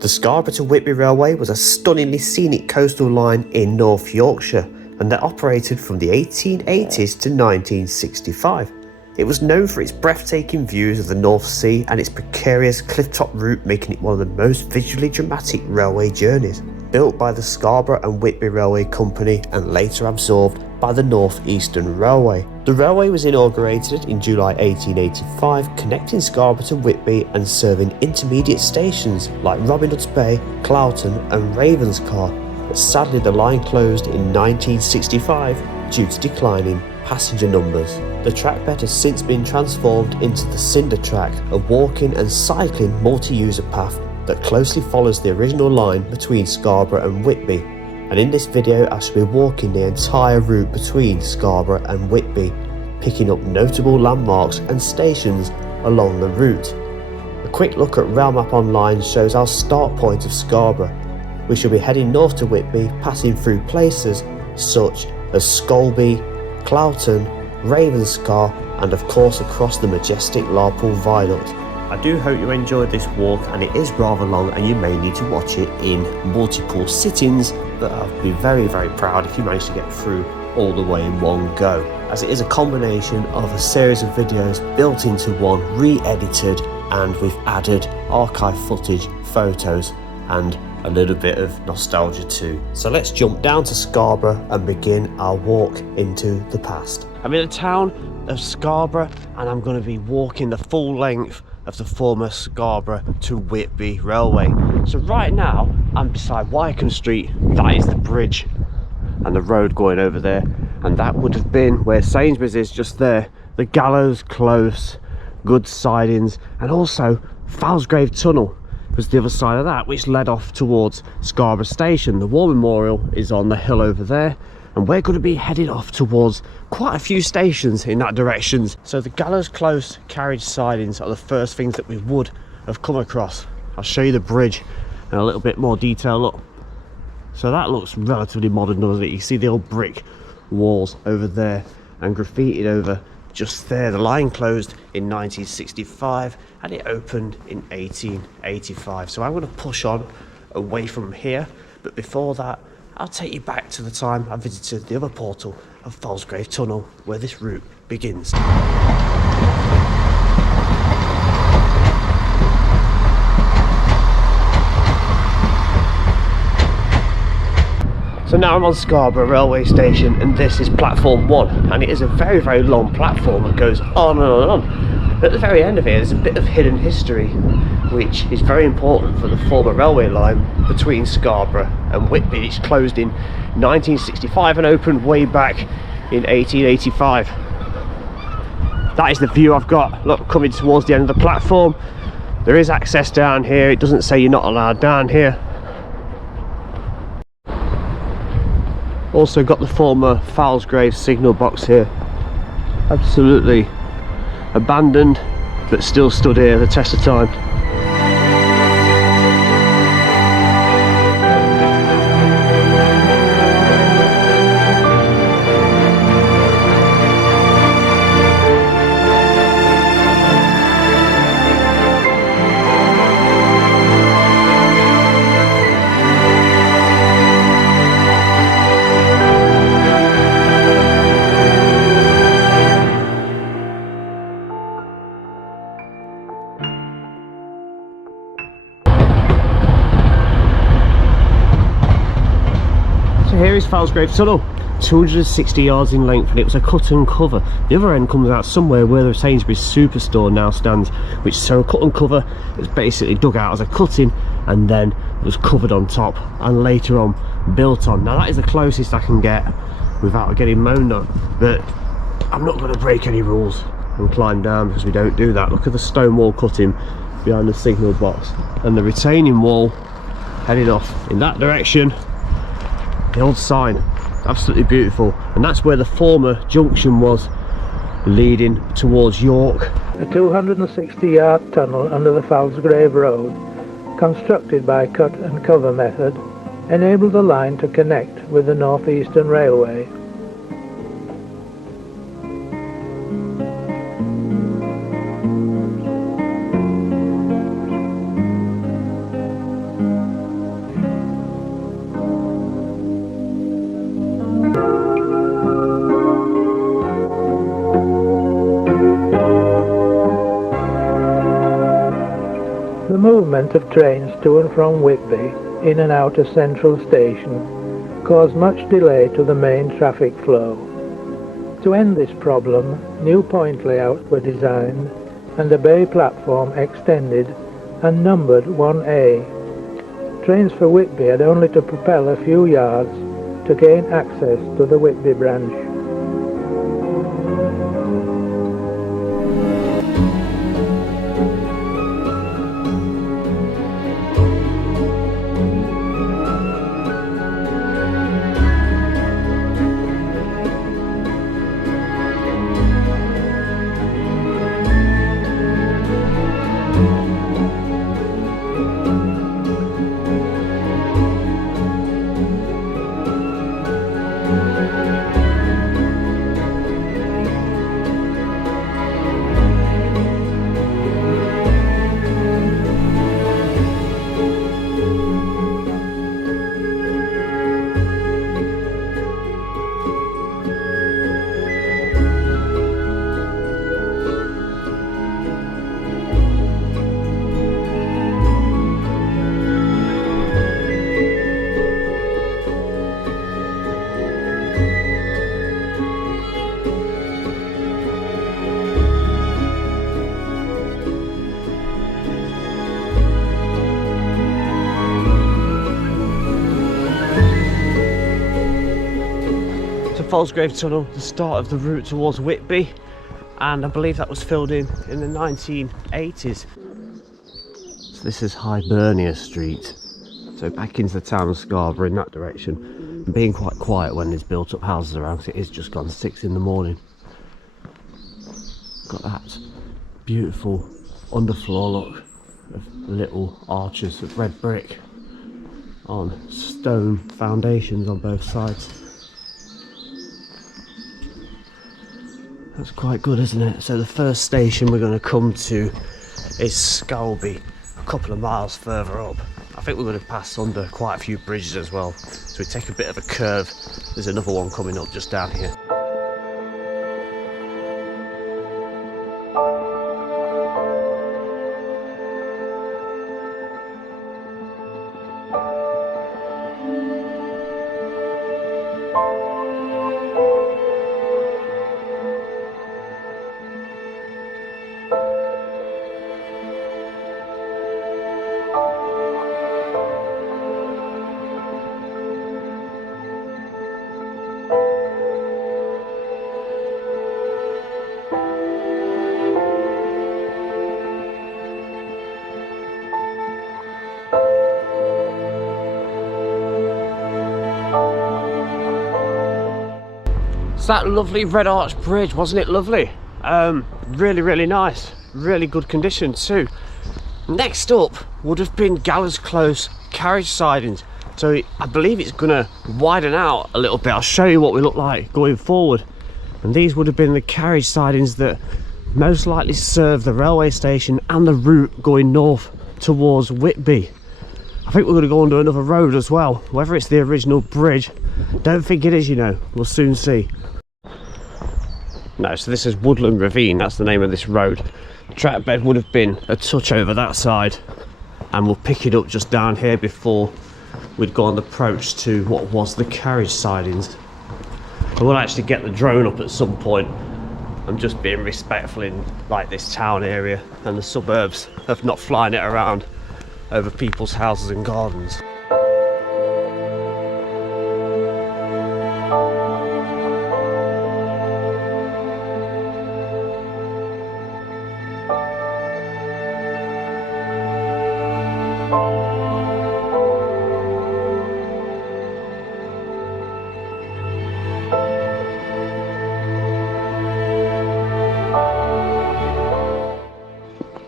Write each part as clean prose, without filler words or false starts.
The Scarborough to Whitby Railway was a stunningly scenic coastal line in North Yorkshire, and that operated from the 1880s to 1965. It was known for its breathtaking views of the North Sea and its precarious cliff-top route, making it one of the most visually dramatic railway journeys. Built by the Scarborough and Whitby Railway Company and later absorbed by the North Eastern Railway. The railway was inaugurated in July 1885, connecting Scarborough to Whitby and serving intermediate stations like Robin Hood's Bay, Cloughton and Ravenscar, but sadly the line closed in 1965 due to declining passenger numbers. The trackbed has since been transformed into the Cinder Track, a walking and cycling multi-user path that closely follows the original line between Scarborough and Whitby. And in this video I shall be walking the entire route between Scarborough and Whitby, picking up notable landmarks and stations along the route. A quick look at Rail Map Online shows our start point of Scarborough. We shall be heading north to Whitby, passing through places such as Scalby, Cloughton, Ravenscar and of course across the majestic Larpool Viaduct. I do hope you enjoyed this walk, and it is rather long and you may need to watch it in multiple sittings, but I'll be very proud if you manage to get through all the way in one go, as it is a combination of a series of videos built into one, re-edited, and we've added archive footage, photos and a little bit of nostalgia too. So let's jump down to Scarborough and begin our walk into the past. I'm in the town of Scarborough and I'm going to be walking the full length of the former Scarborough to Whitby Railway. So right now I'm beside Wycombe Street. That is the bridge and the road going over there, and that would have been where Sainsbury's is just there. The gallows close, good sidings, and also Falsgrave Tunnel was the other side of that, which led off towards Scarborough Station. The War Memorial is on the hill over there, and we're going to be headed off towards quite a few stations in that direction. So the gallows close carriage sidings are the first things that we would have come across. I'll show you the bridge in a little bit more detail. Look, so that looks relatively modern, doesn't it? You see the old brick walls over there and graffitied over just there. The line closed in 1965 and it opened in 1885. So I'm going to push on away from here, but before that I'll take you back to the time I visited the other portal of Falsgrave Tunnel, where this route begins. So now I'm on Scarborough railway station, and this is platform 1, and it is a very long platform that goes on and on and on. But at the very end of it, there's a bit of hidden history which is very important for the former railway line between Scarborough and Whitby. It's closed in 1965 and opened way back in 1885. That is the view I've got. Look, coming towards the end of the platform. There is access down here. It doesn't say you're not allowed down here. Also got the former Falsgrave signal box here. Absolutely abandoned, but still stood here the test of time. Here is Falsgrave Tunnel, 260 yards in length, and it was a cut and cover. The other end comes out somewhere where the Sainsbury's Superstore now stands, which is so a cut and cover. It was basically dug out as a cutting and then was covered on top and later on built on. Now that is the closest I can get without getting moaned on, but I'm not going to break any rules and climb down because we don't do that. Look at the stone wall cutting behind the signal box and the retaining wall heading off in that direction. The old sign, absolutely beautiful, and that's where the former junction was, leading towards York. A 260-yard tunnel under the Falsgrave Road, constructed by cut and cover method, enabled the line to connect with the North Eastern Railway. movement of trains to and from Whitby in and out of Central Station caused much delay to the main traffic flow. To end this problem, new point layouts were designed and the bay platform extended and numbered 1A. Trains for Whitby had only to propel a few yards to gain access to the Whitby branch. Falsgrave Tunnel, the start of the route towards Whitby, and I believe that was filled in the 1980s. So this is Hibernia Street, so back into the town of Scarborough in that direction, and being quite quiet when there's built up houses around because it is just gone 6 in the morning. Got that beautiful underfloor look of little arches of red brick on stone foundations on both sides. That's quite good, isn't it? So the first station we're going to come to is Scalby, a couple of miles further up. I think we're going to pass under quite a few bridges as well, so we take a bit of a curve. There's another one coming up just down here. That lovely red arch bridge, wasn't it lovely? Really nice, really good condition too. Next up would have been Gallows Close carriage sidings, so I believe it's gonna widen out a little bit. I'll show you what we look like going forward, and these would have been the carriage sidings that most likely serve the railway station and the route going north towards Whitby. I think we're going to go under another road as well. Whether it's the original bridge, don't think it is, you know, we'll soon see. No, so this is Woodland Ravine, that's the name of this road. The track bed would have been a touch over that side, and we'll pick it up just down here before we'd go on the approach to what was the carriage sidings. I will actually get the drone up at some point. I'm just being respectful in like this town area and the suburbs of not flying it around over people's houses and gardens.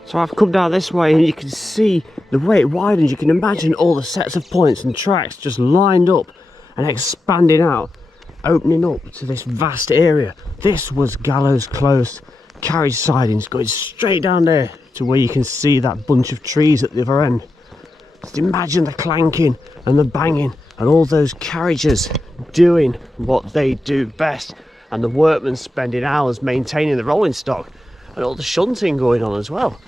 So I've come down this way and you can see the way it widens. You can imagine all the sets of points and tracks just lined up and expanding out, opening up to this vast area. This was Gallows Close carriage sidings going straight down there to where you can see that bunch of trees at the other end. Just imagine the clanking and the banging and all those carriages doing what they do best, and the workmen spending hours maintaining the rolling stock and all the shunting going on as well.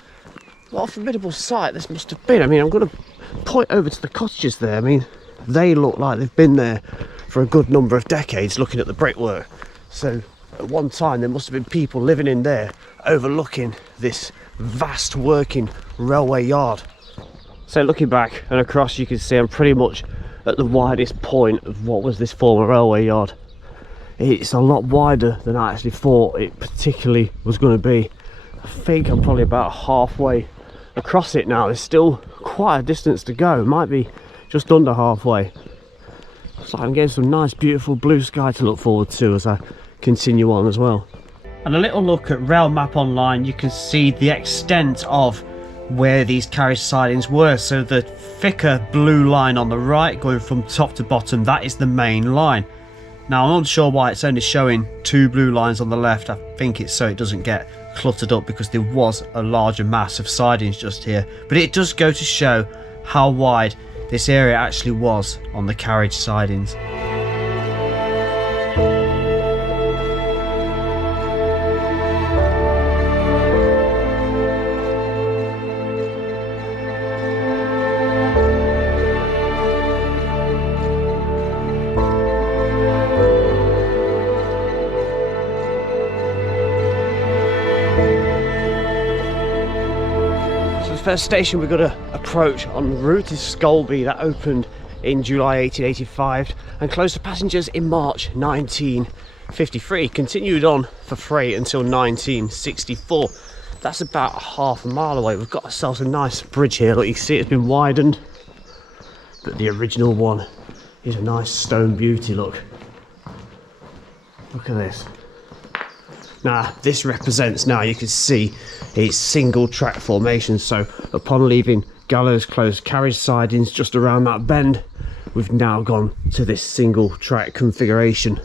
What a formidable sight this must have been. I mean, I'm going to point over to the cottages there. I mean, they look like they've been there for a good number of decades, looking at the brickwork. So at one time there must have been people living in there overlooking this vast working railway yard. So looking back and across, you can see I'm pretty much at the widest point of what was this former railway yard. It's a lot wider than I actually thought it particularly was going to be. I think I'm probably about halfway across it now. There's still quite a distance to go. It might be just under halfway. So I'm getting some nice beautiful blue sky to look forward to as I continue on as well. And a little look at Rail Map Online, you can see the extent of where these carriage sidings were. So the thicker blue line on the right going from top to bottom, that is the main line. Now I'm not sure why it's only showing 2 blue lines on the left. I think it's so it doesn't get cluttered up because there was a larger mass of sidings just here. But it does go to show how wide this area actually was on the carriage sidings. First station we're going to approach en route is Scalby. That opened in July 1885 and closed to passengers in March 1953. Continued on for freight until 1964. That's about half a mile away. We've got ourselves a nice bridge here. Look, you can see it's been widened, but the original one is a nice stone beauty. Look at this. Now this represents, now you can see it's single track formation. So upon leaving Gallows Close carriage sidings just around that bend, we've now gone to this single track configuration,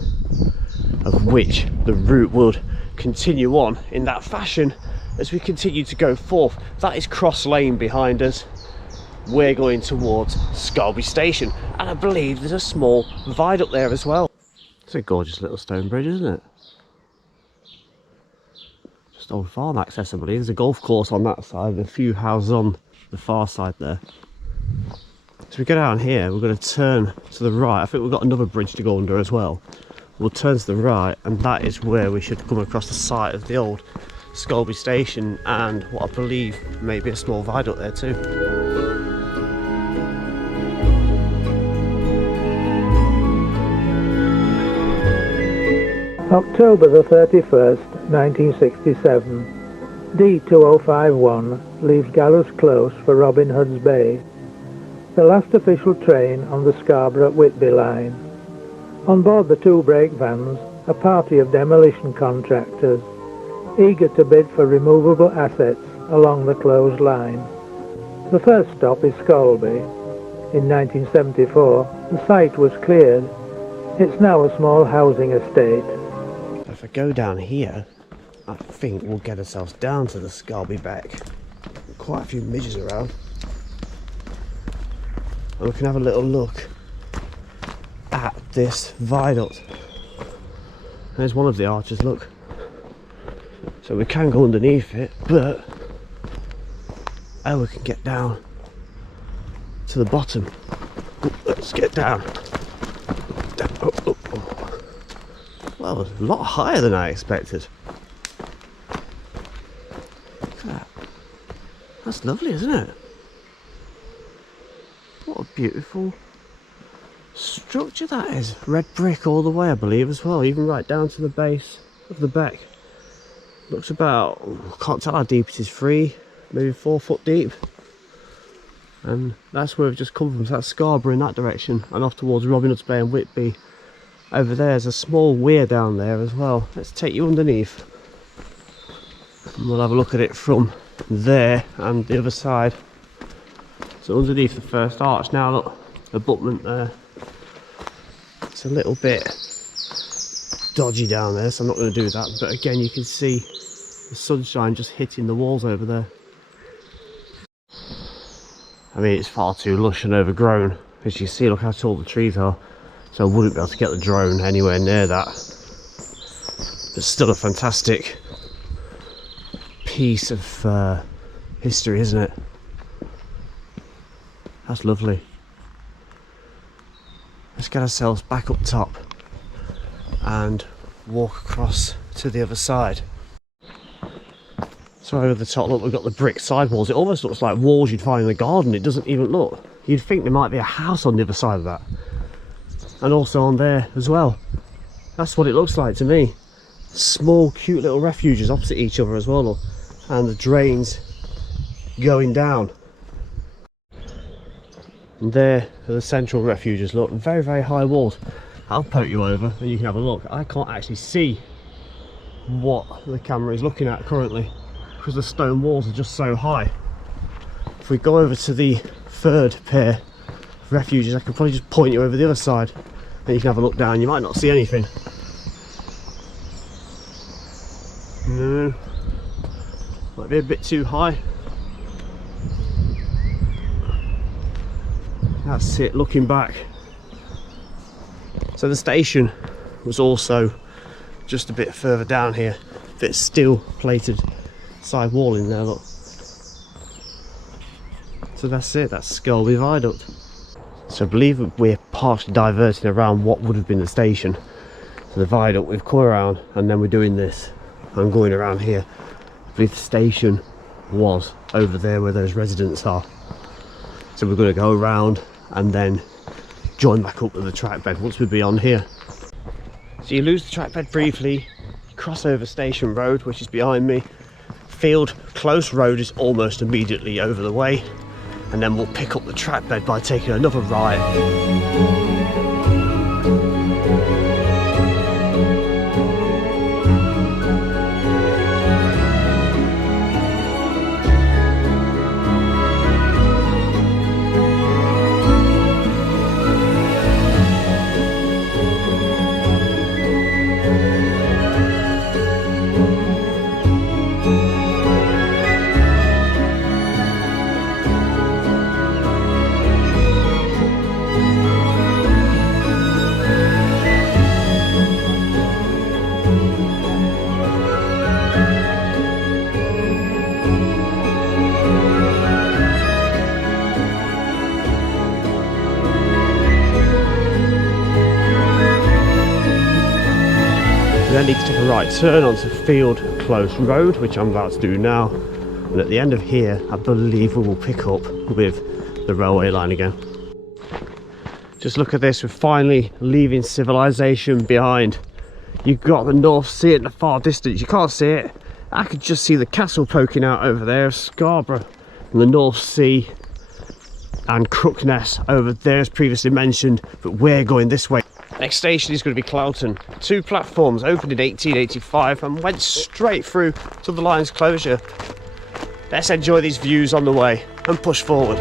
of which the route would continue on in that fashion as we continue to go forth. That is Cross Lane behind us. We're going towards Scalby station, and I believe there's a small viaduct there as well. It's a gorgeous little stone bridge, isn't it? Old farm access, I believe. There's a golf course on that side and a few houses on the far side there. So we go down here, we're going to turn to the right. I think we've got another bridge to go under as well. We'll turn to the right, and that is where we should come across the site of the old Scalby station and what I believe may be a small viaduct there too. October the 31st, 1967, D2051 leaves Gallows Close for Robin Hood's Bay, the last official train on the Scarborough and Whitby line. On board the 2 brake vans, a party of demolition contractors, eager to bid for removable assets along the closed line. The first stop is Scalby. In 1974, the site was cleared. It's now a small housing estate. If I go down here, I think we'll get ourselves down to the Scalby back. Quite a few midges around. And we can have a little look at this viaduct. There's one of the arches, look. So we can go underneath it, but we can get down to the bottom. Let's get down. Well, a lot higher than I expected. Look at that. That's lovely, isn't it? What a beautiful structure that is. Red brick all the way, I believe, as well, even right down to the base of the beck. Looks about, can't tell how deep it is, 3, maybe 4 foot deep. And that's where we've just come from. So that's Scarborough in that direction, and off towards Robin Hood's Bay and Whitby. Over there's a small weir down there as well. Let's take you underneath. And we'll have a look at it from there and the other side. So underneath the first arch now, look, abutment there. It's a little bit dodgy down there, so I'm not going to do that. But again, you can see the sunshine just hitting the walls over there. I mean, it's far too lush and overgrown. As you see, look how tall the trees are. So I wouldn't be able to get the drone anywhere near that. But still a fantastic piece of history, isn't it? That's lovely. Let's get ourselves back up top and walk across to the other side. So over the top, look, we've got the brick sidewalls. It almost looks like walls you'd find in the garden. It doesn't even look. You'd think there might be a house on the other side of that. And also on there as well. That's what it looks like to me. Small, cute little refuges opposite each other as well, look. And the drains going down. And there are the central refuges, look. Very, very high walls. I'll poke you over and you can have a look. I can't actually see what the camera is looking at currently, because the stone walls are just so high. If we go over to the third pair of refuges, I can probably just point you over the other side and you can have a look down. You might not see anything. No, might be a bit too high. That's it, looking back. So the station was also just a bit further down here. There's steel plated side wall in there, look. So that's it, that's Scalby Viaduct. So I believe we're partially diverting around what would have been the station. So the viaduct, we've come around and then we're doing this. I'm going around here. I believe the station was over there where those residents are. So we're going to go around and then join back up with the trackbed once we're beyond here. So you lose the trackbed briefly, you cross over Station Road, which is behind me. Field Close Road is almost immediately over the way, and then we'll pick up the trackbed by taking another right. We then need to take a right turn onto Field Close Road, which I'm about to do now. And at the end of here, I believe we will pick up with the railway line again. Just look at this, we're finally leaving civilization behind. You've got the North Sea in the far distance. You can't see it. I could just see the castle poking out over there of Scarborough, and the North Sea and Crookness over there as previously mentioned, but we're going this way. Next station is going to be Cloughton. 2 platforms, opened in 1885 and went straight through to the line's closure. Let's enjoy these views on the way and push forward.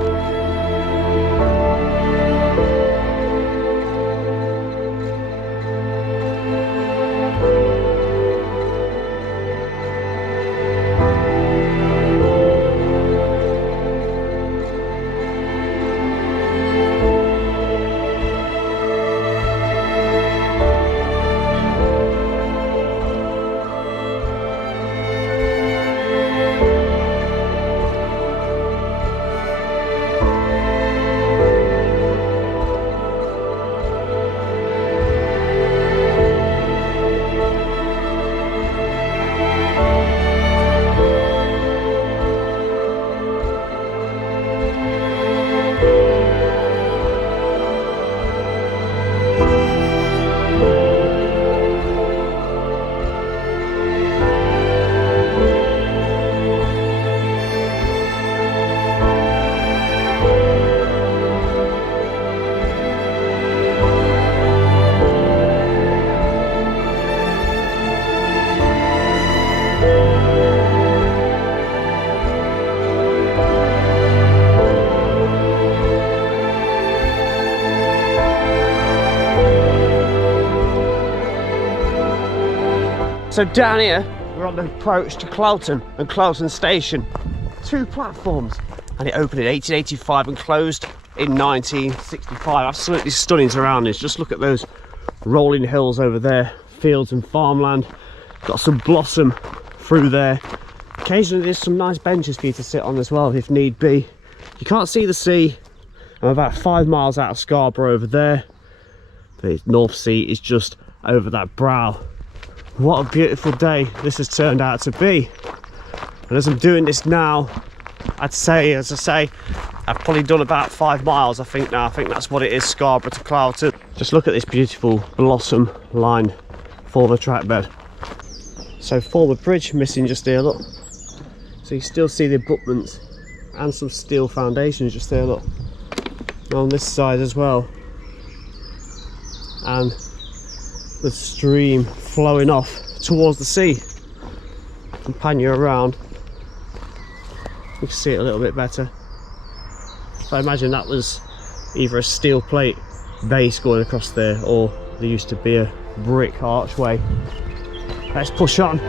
So down here, we're on the approach to Cloughton and Cloughton Station. 2 platforms, and it opened in 1885 and closed in 1965. Absolutely stunning surroundings. Just look at those rolling hills over there, fields and farmland. Got some blossom through there. occasionally there's some nice benches for you to sit on as well if need be. You can't see the sea. I'm about 5 miles out of Scarborough over there. The North Sea is just over that brow. What a beautiful day this has turned out to be. And as I'm doing this now, I'd say, as I say, I've probably done about 5 miles, I think now. I think that's what it is, Scarborough to Cloughton. Just look at this beautiful blossom line for the trackbed. So forward bridge missing just here, look. So you still see the abutments and some steel foundations just there, look. On this side as well. And the stream flowing off towards the sea. And pan you around, you can see it a little bit better. So I imagine that was either a steel plate base going across there, or there used to be a brick archway. Let's push on.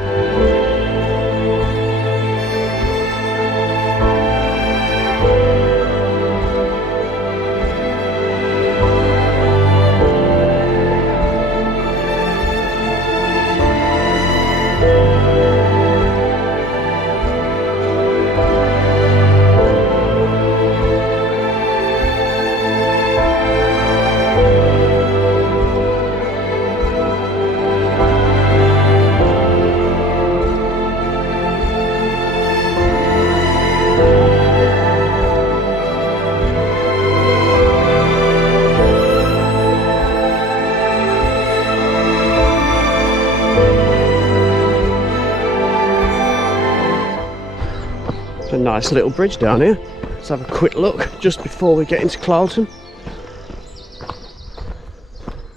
A nice little bridge down here. Let's have a quick look just before we get into Cloughton.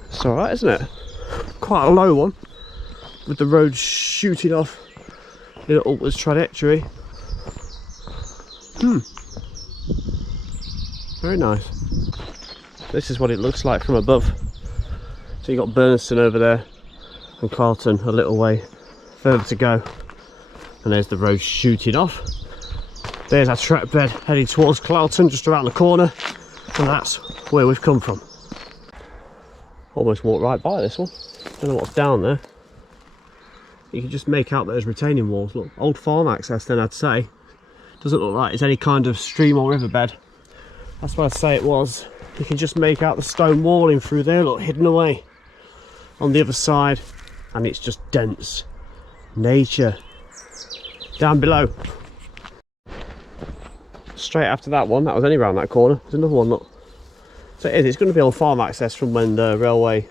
It's alright, isn't it? Quite a low one, with the road shooting off in an upwards trajectory. Very nice. This is what it looks like from above. So you got Burneston over there and Cloughton a little way further to go. And there's the road shooting off. There's our trackbed heading towards Cloughton, just around the corner, and that's where we've come from. Almost walked right by this one. Don't know what's down there. You can just make out those retaining walls. Look, old farm access then, I'd say. Doesn't look like it's any kind of stream or riverbed. That's what I'd say it was. You can just make out the stone walling through there, look, hidden away on the other side, and it's just dense nature. Down below, straight after that one, that was only around that corner, there's another one, look. So it's going to be on farm access from when the railway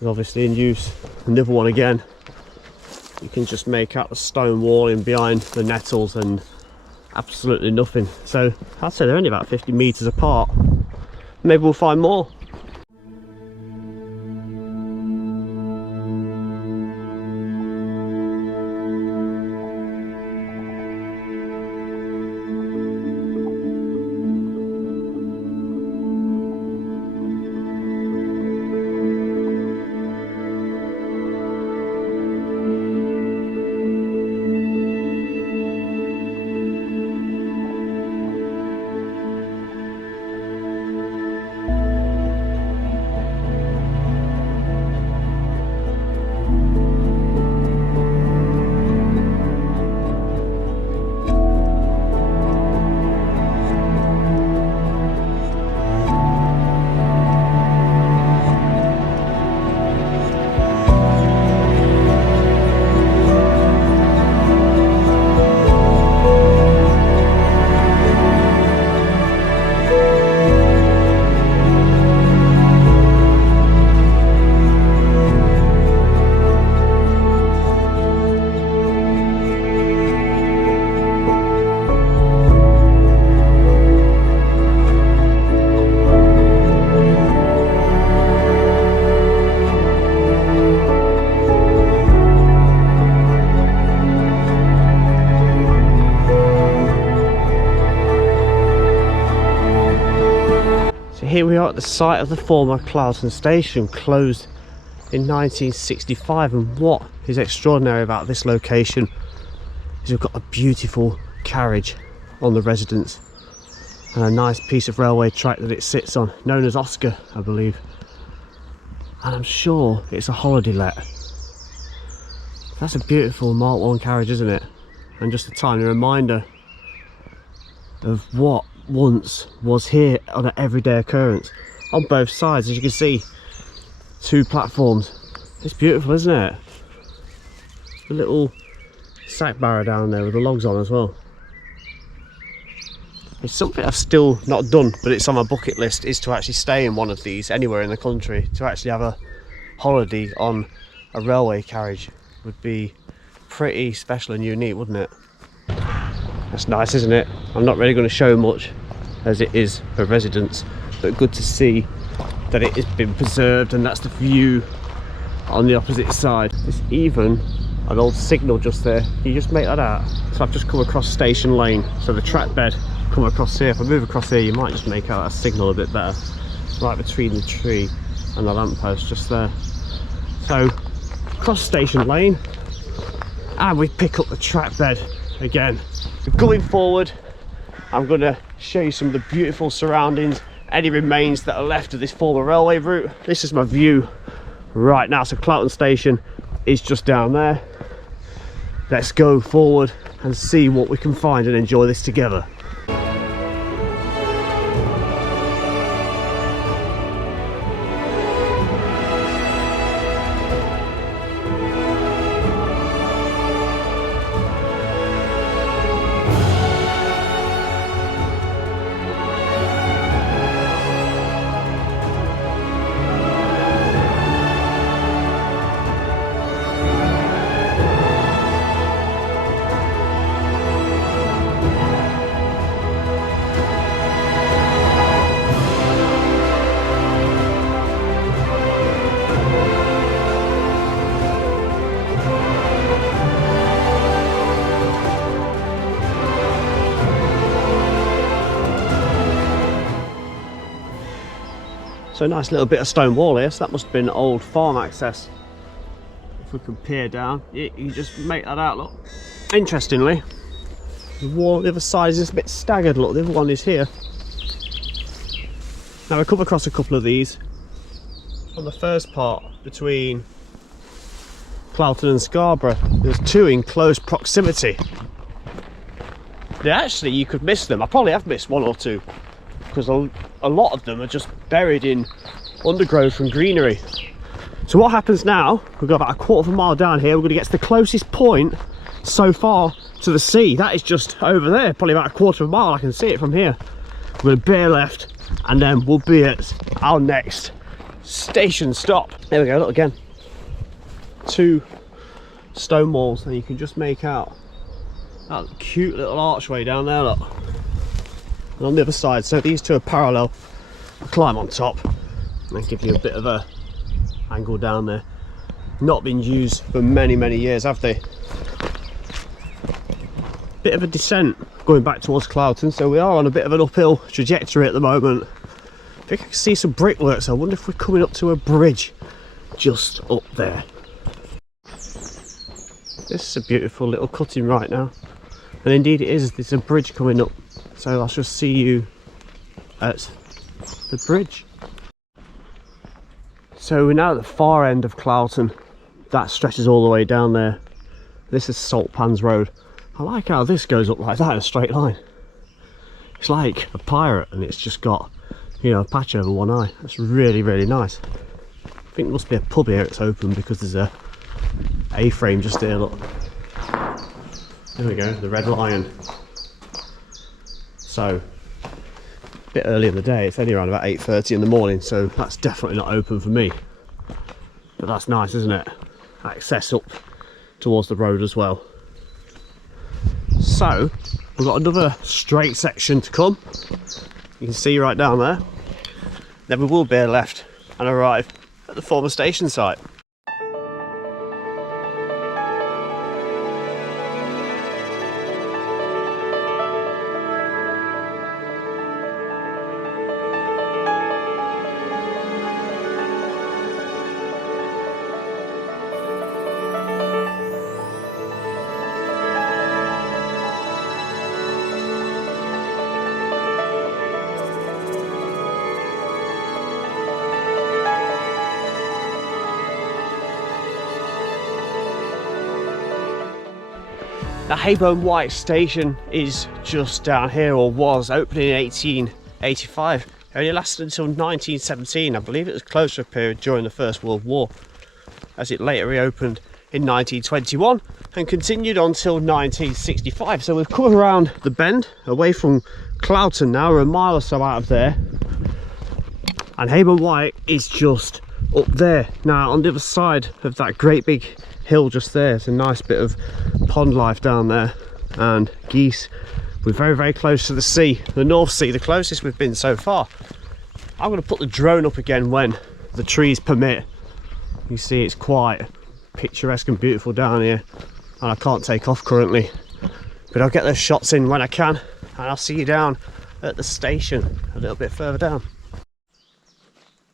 was obviously in use. Another one again, you can just make out the stone walling behind the nettles and absolutely nothing. So I'd say they're only about 50 metres apart. Maybe we'll find more. Here we are at the site of the former Cloughton station, closed in 1965, and what is extraordinary about this location is we've got a beautiful carriage on the residence and a nice piece of railway track that it sits on, known as Hawsker, I believe, and I'm sure it's a holiday let. That's a beautiful Mark 1 carriage, isn't it? and just a tiny reminder of what once was here on an everyday occurrence on both sides. As you can see, 2 platforms. It's beautiful, isn't it? A little sack barrow down there with the logs on as well. It's something I've still not done, but it's on my bucket list, is to actually stay in one of these anywhere in the country. To actually have a holiday on a railway carriage would be pretty special and unique, wouldn't it? That's nice, isn't it? I'm not really going to show much as it is a residence, but good to see that it has been preserved, and that's the view on the opposite side. There's even an old signal just there. Can you just make that out? So I've just come across Station Lane, so the track bed come across here. If I move across here, you might just make out that signal a bit better. Right between the tree and the lamppost just there. So cross Station Lane, and we pick up the track bed again. Going forward, I'm going to show you some of the beautiful surroundings, any remains that are left of this former railway route. This is my view right now. So Cloughton station is just down there. Let's go forward and see what we can find and enjoy this together. So nice little bit of stone wall here, so that must have been old farm access. If we can peer down, you just make that out, look. Interestingly, the wall on the other side is just a bit staggered, look, the other one is here. Now we come across a couple of these on the first part between Cloughton and Scarborough. There's 2 in close proximity. Actually, you could miss them. I probably have missed 1 or 2. Because a lot of them are just buried in undergrowth and greenery. So what happens now, we've got about a quarter of a mile down here, we're going to get to the closest point so far to the sea. That is just over there, probably about a quarter of a mile. I can see it from here. We're going to bear left, and then we'll be at our next station stop. There we go, look again. 2 stone walls, and you can just make out that cute little archway down there, look. And on the other side, so these 2 are parallel. I'll climb on top and give you a bit of a angle down there. Not been used for many years, have they? Bit of a descent going back towards Cloughton, so we are on a bit of an uphill trajectory at the moment. I think I can see some brickworks. I wonder if we're coming up to a bridge just up there. This is a beautiful little cutting right now, and indeed it is. There's a bridge coming up. So I shall see you at the bridge. So we're now at the far end of Cloughton. That stretches all the way down there. This is Salt Pans Road. I like how this goes up like that in a straight line. It's like a pirate, and it's just got, you know, a patch over one eye. That's really nice. I think there must be a pub here. It's open because there's a A-frame just here, look. There we go, the Red Lion. So, a bit early in the day, it's only around about 8:30 in the morning, so that's definitely not open for me. But that's nice, isn't it? Access up towards the road as well. So, we've got another straight section to come. You can see right down there. Then we will bear left and arrive at the former station site. The Hayburn White station is just down here, or was opening in 1885. It only lasted until 1917. I believe it was closed for a period during the First World War, as it later reopened in 1921 and continued on until 1965. So we've come around the bend away from Cloughton now. We're a mile or so out of there, and Hayburn White is just up there. Now on the other side of that great big hill just there, it's a nice bit of pond life down there and geese. We're very, very close to the sea, the North Sea, the closest we've been so far. I'm going to put the drone up again when the trees permit. You see it's quite picturesque and beautiful down here, and I can't take off currently, but I'll get those shots in when I can, and I'll see you down at the station a little bit further down.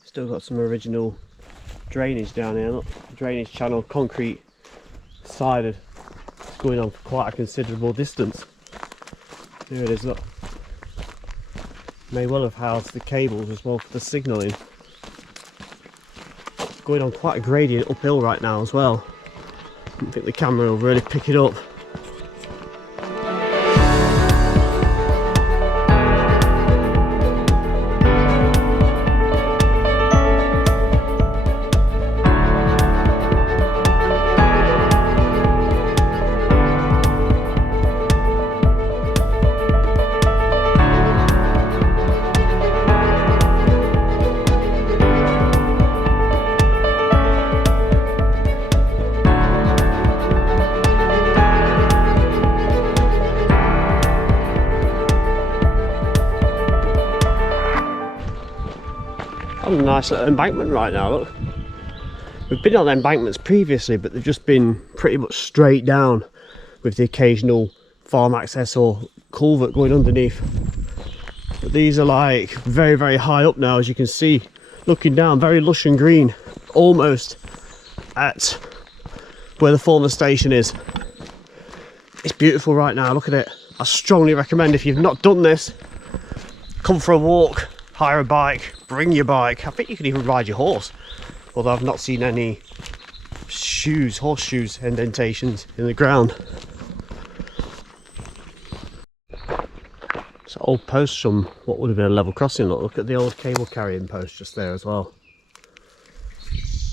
Still got some original drainage down here. Look, drainage channel, concrete sided. It's going on for quite a considerable distance. Here it is, look. May well have housed the cables as well for the signalling. It's going on quite a gradient uphill right now as well. I don't think the camera will really pick it up. A nice little embankment right now, look. We've been on embankments previously, but they've just been pretty much straight down with the occasional farm access or culvert going underneath. But these are like very, very high up now, as you can see, looking down, very lush and green, almost at where the former station is. It's beautiful right now, look at it. I strongly recommend, if you've not done this, come for a walk, hire a bike, bring your bike. I think you can even ride your horse, although I've not seen any horseshoes indentations in the ground. It's an old post from what would have been a level crossing. Look at the old cable carrying post just there as well.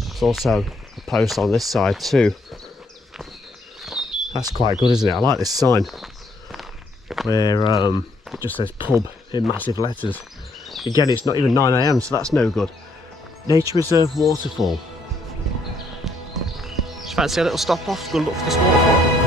There's also a post on this side too. That's quite good, isn't it? I like this sign where it just says pub in massive letters. Again, it's not even 9 AM, so that's no good. Nature Reserve Waterfall. Just fancy a little stop off, go and look for this waterfall.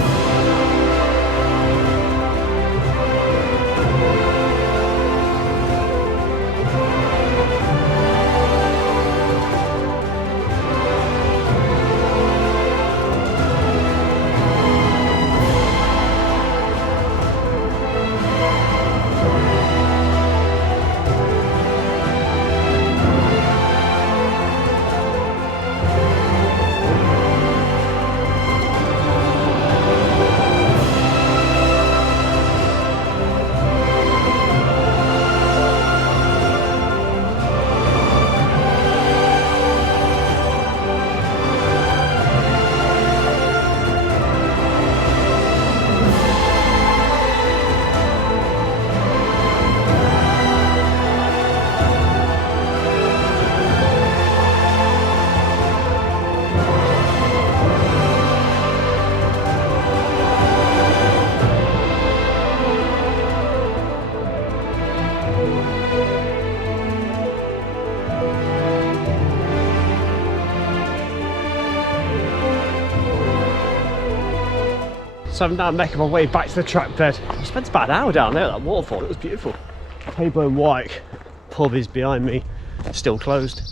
So I'm now making my way back to the track bed. I spent about an hour down there at that waterfall, it was beautiful. Hayburn White pub is behind me, still closed.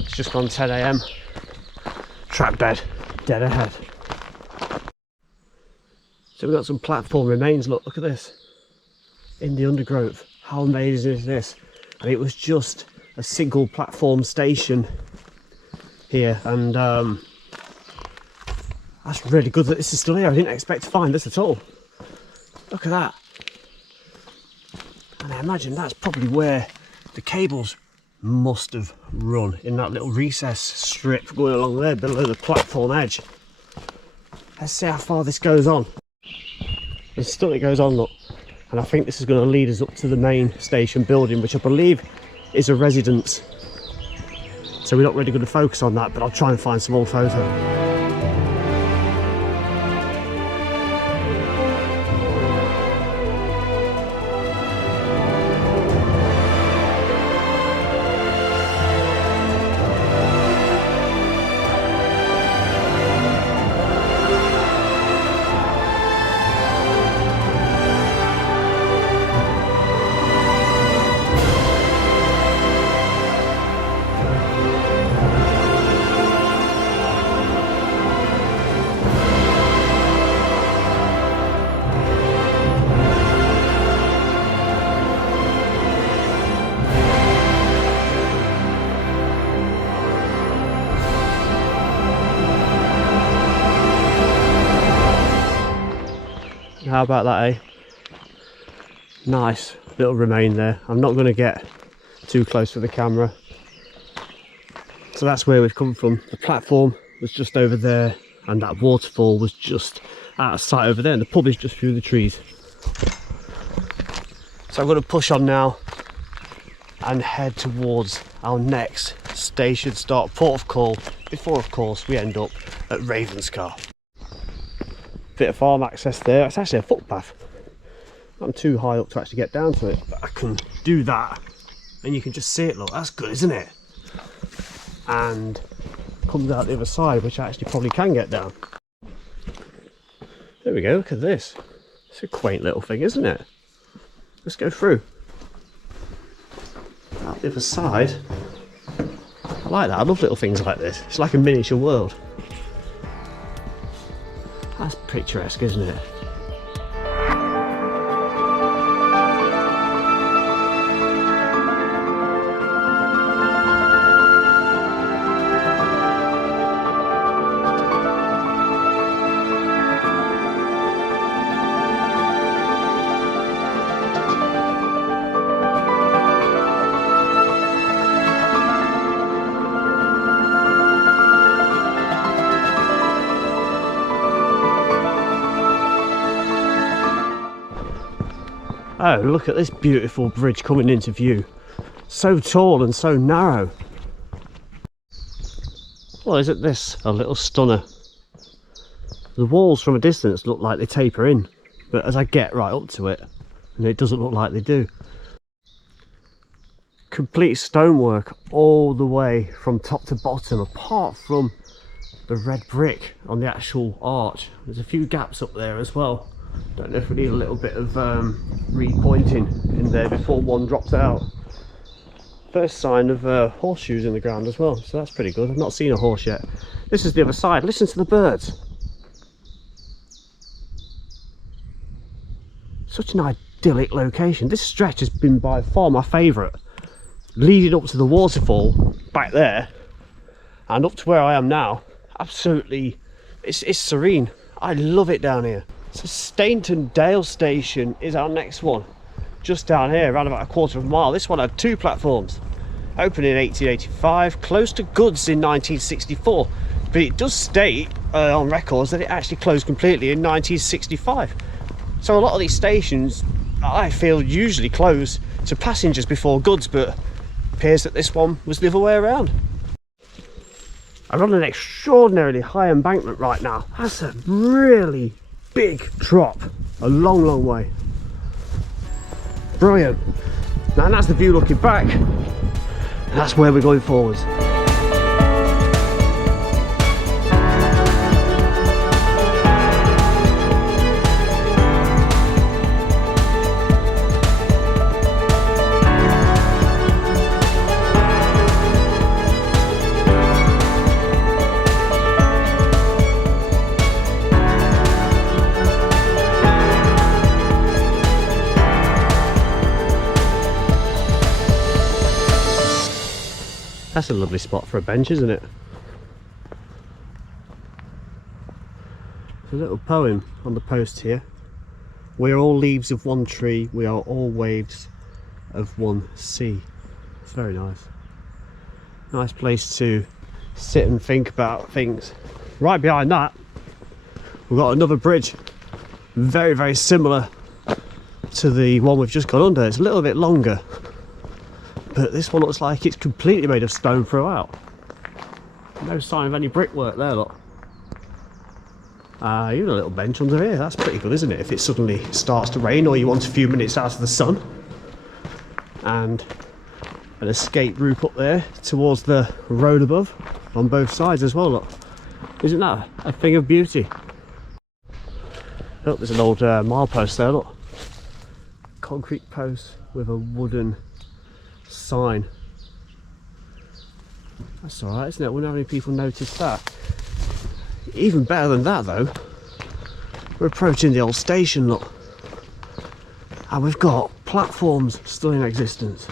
It's just gone 10 AM. Track bed, dead ahead. So we've got some platform remains, look at this. In the undergrowth, how amazing is this? And it was just a single platform station here, and that's really good that this is still here. I didn't expect to find this at all. Look at that. And I imagine that's probably where the cables must have run, in that little recess strip going along there below the platform edge. Let's see how far this goes on. still it goes on, look. And I think this is going to lead us up to the main station building, which I believe is a residence. So we're not really going to focus on that, but I'll try and find some old photos. How about that, eh? Nice little remain there. I'm not going to get too close to the camera. So that's where we've come from. The platform was just over there, and that waterfall was just out of sight over there, and the pub is just through the trees. So I'm going to push on now and head towards our next station stop, port of call, before of course we end up at Ravenscar. Bit of farm access there. It's actually a footpath. I'm too high up to actually get down to it, but I can do that and you can just see it. Look, that's good, isn't it? And comes out the other side, which I actually probably can get down. There we go, look at this. It's a quaint little thing, isn't it? Let's go through. Out the other side. I like that. I love little things like this. It's like a miniature world. That's picturesque, isn't it? Oh, look at this beautiful bridge coming into view. So tall and so narrow. Well, isn't this a little stunner? The walls from a distance look like they taper in, but as I get right up to it, and it doesn't look like they do. Complete stonework all the way from top to bottom, apart from the red brick on the actual arch. There's a few gaps up there as well. Don't know if we need a little bit of repointing in there before one drops out. First sign of horseshoes in the ground as well, so that's pretty good. I've not seen a horse yet. This is the other side. Listen to the birds. Such an idyllic location. This stretch has been by far my favourite. Leading up to the waterfall back there and up to where I am now, absolutely, it's serene. I love it down here. So Stainton Dale Station is our next one, just down here, around about a quarter of a mile. This one had two platforms, opened in 1885, closed to goods in 1964, but it does state on records that it actually closed completely in 1965. So a lot of these stations, I feel, usually close to passengers before goods, but it appears that this one was the other way around. I'm on an extraordinarily high embankment right now. That's a really big drop, a long way. Brilliant. Now that's the view looking back, and that's where we're going forwards. That's a lovely spot for a bench, isn't it? A little poem on the post here. We are all leaves of one tree, we are all waves of one sea. It's very nice. Nice place to sit and think about things. Right behind that, we've got another bridge. very, very similar to the one we've just gone under. It's a little bit longer, but this one looks like it's completely made of stone throughout. No sign of any brickwork there, look. Even a little bench under here. That's pretty good, isn't it? If it suddenly starts to rain or you want a few minutes out of the sun. And an escape route up there towards the road above on both sides as well, look. Isn't that a thing of beauty? Look, there's an old milepost there, look. Concrete post with a wooden sign. That's alright, isn't it? I wonder how many people noticed that. Even better than that though, we're approaching the old station, look. And we've got platforms still in existence.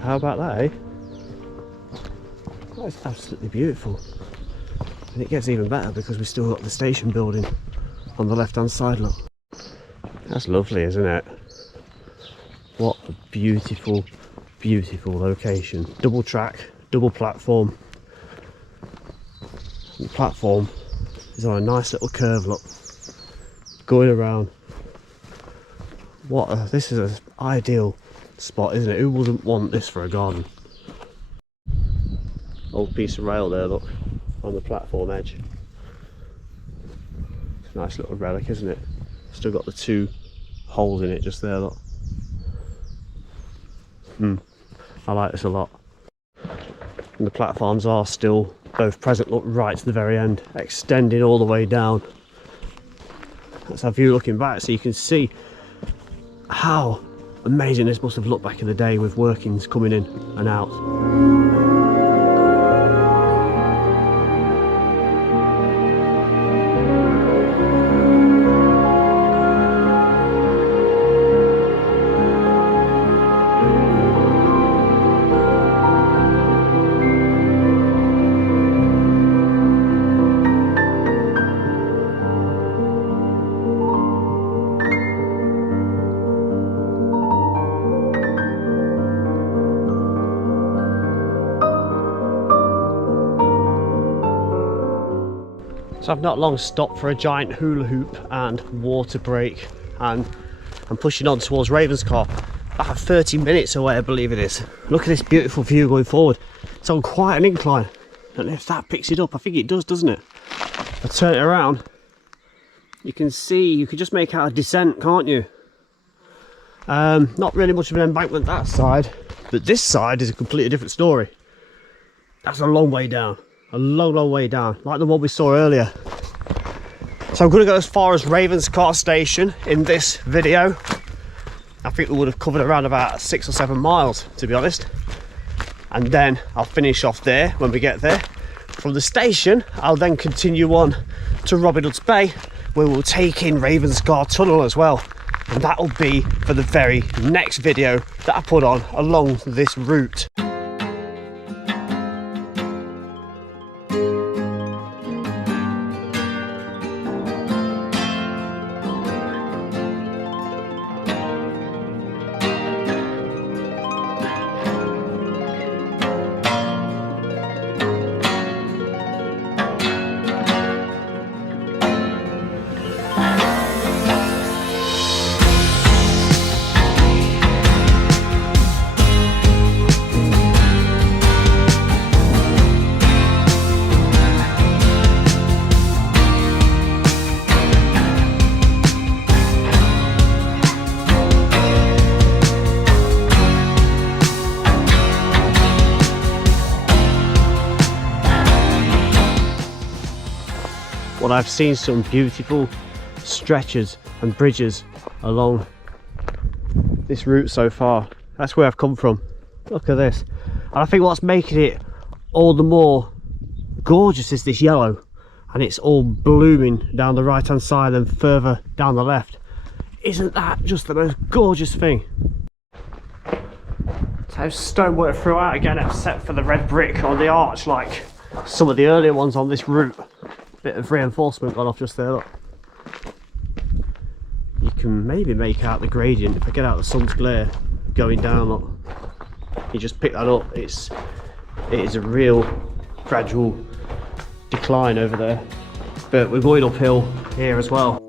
How about that, eh? That's absolutely beautiful. And it gets even better because we've still got the station building on the left hand side, look. That's lovely, isn't it? What a beautiful, beautiful location. Double track, double platform. And the platform is on a nice little curve, look. Going around. This is an ideal spot, isn't it? Who wouldn't want this for a garden? Old piece of rail there, look, on the platform edge. It's a nice little relic, isn't it? Still got the two holes in it just there, look. I like this a lot. And the platforms are still both present, look, right to the very end, extending all the way down. That's our view looking back, so you can see how amazing this must have looked back in the day with workings coming in and out. So I've not long stopped for a giant hula hoop and water break, and I'm pushing on towards Ravenscar, about 30 minutes away I believe it is. Look at this beautiful view going forward. It's on quite an incline, and if that picks it up, I think it does, doesn't it? If I turn it around, you can see, you can just make out a descent, can't you? Not really much of an embankment that side, but this side is a completely different story. That's a long way down. A long, long way down, like the one we saw earlier. So I'm going to go as far as Ravenscar station in this video. I think we would have covered around about 6 or 7 miles, to be honest. And then I'll finish off there when we get there. From the station, I'll then continue on to Robin Hood's Bay, where we'll take in Ravenscar Tunnel as well. And that'll be for the very next video that I put on along this route. Well, I've seen some beautiful stretches and bridges along this route so far. That's where I've come from. Look at this. And I think what's making it all the more gorgeous is this yellow, and it's all blooming down the right hand side and further down the left. Isn't that just the most gorgeous thing? So stonework throughout again, except for the red brick on the arch, like some of the earlier ones on this route. Bit of reinforcement gone off just there, look. You can maybe make out the gradient if I get out the sun's glare going down, look. You just pick that up. It is a real gradual decline over there, but we're going uphill here as well.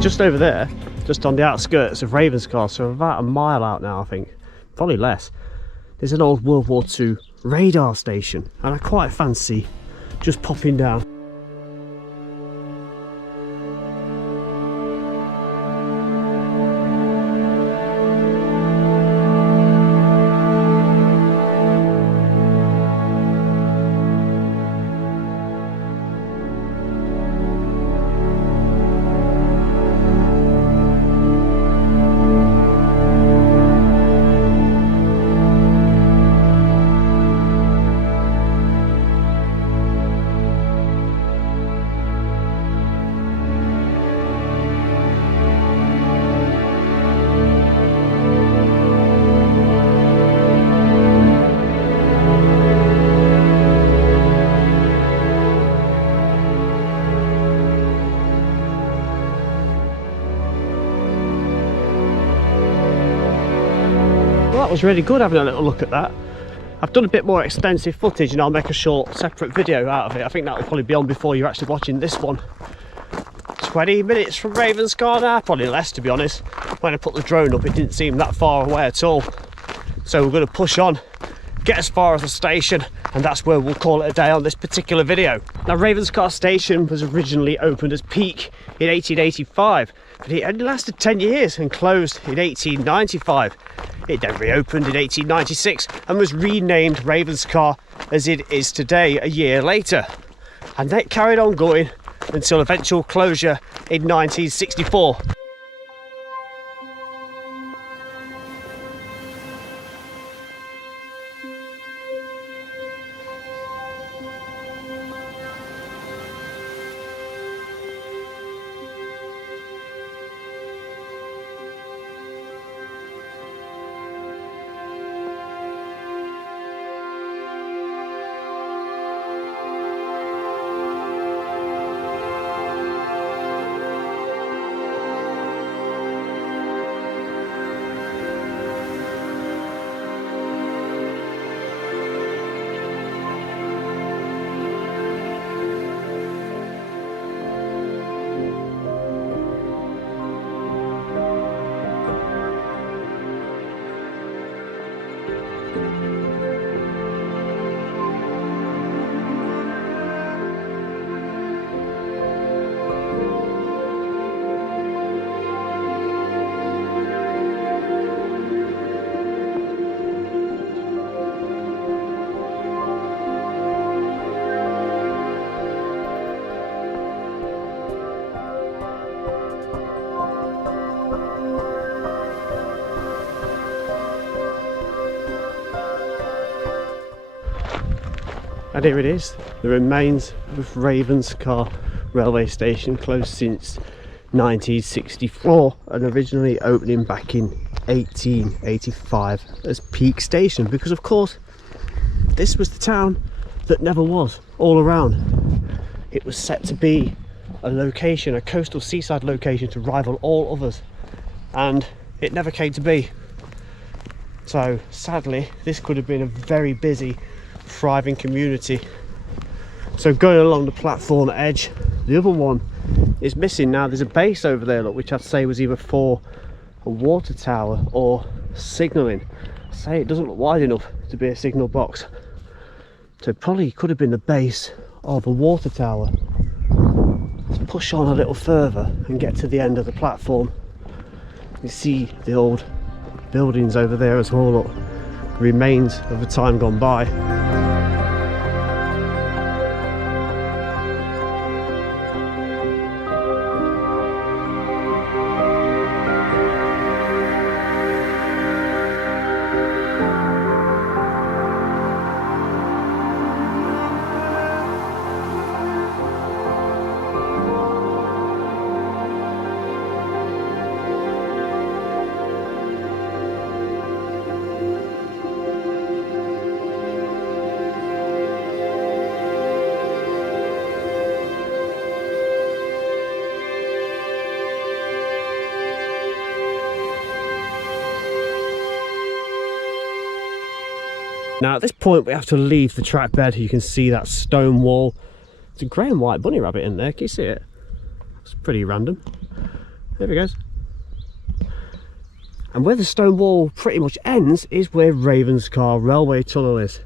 Just over there, just on the outskirts of Ravenscar, so about a mile out now I think, probably less, there's an old World War II radar station, and I quite fancy just popping down. That was really good, having a little look at that. I've done a bit more extensive footage and I'll make a short separate video out of it. I think that will probably be on before you're actually watching this one. 20 minutes from Ravenscar now, probably less to be honest. When I put the drone up it didn't seem that far away at all. So we're going to push on, get as far as the station, and that's where we'll call it a day on this particular video. Now Ravenscar station was originally opened as Peak in 1885, but it only lasted 10 years and closed in 1895. It then reopened in 1896 and was renamed Ravenscar as it is today a year later. And it carried on going until eventual closure in 1964. And here it is, the remains of Ravenscar railway station, closed since 1964 and originally opening back in 1885 as Peak Station, because of course this was the town that never was all around. It was set to be a location, a coastal seaside location to rival all others, and it never came to be. So sadly this could have been a very busy, thriving community. So going along the platform edge, the other one is missing now. There's a base over there, look, which I'd say was either for a water tower or signalling. Say it doesn't look wide enough to be a signal box, so it probably could have been the base of a water tower. Let's push on a little further and get to the end of the platform. You see the old buildings over there as well, look, remains of a time gone by. Now at this point we have to leave the track bed. You can see that stone wall. It's a grey and white bunny rabbit in there, can you see it? It's pretty random. There he goes. And where the stone wall pretty much ends is where Ravenscar Railway Tunnel is.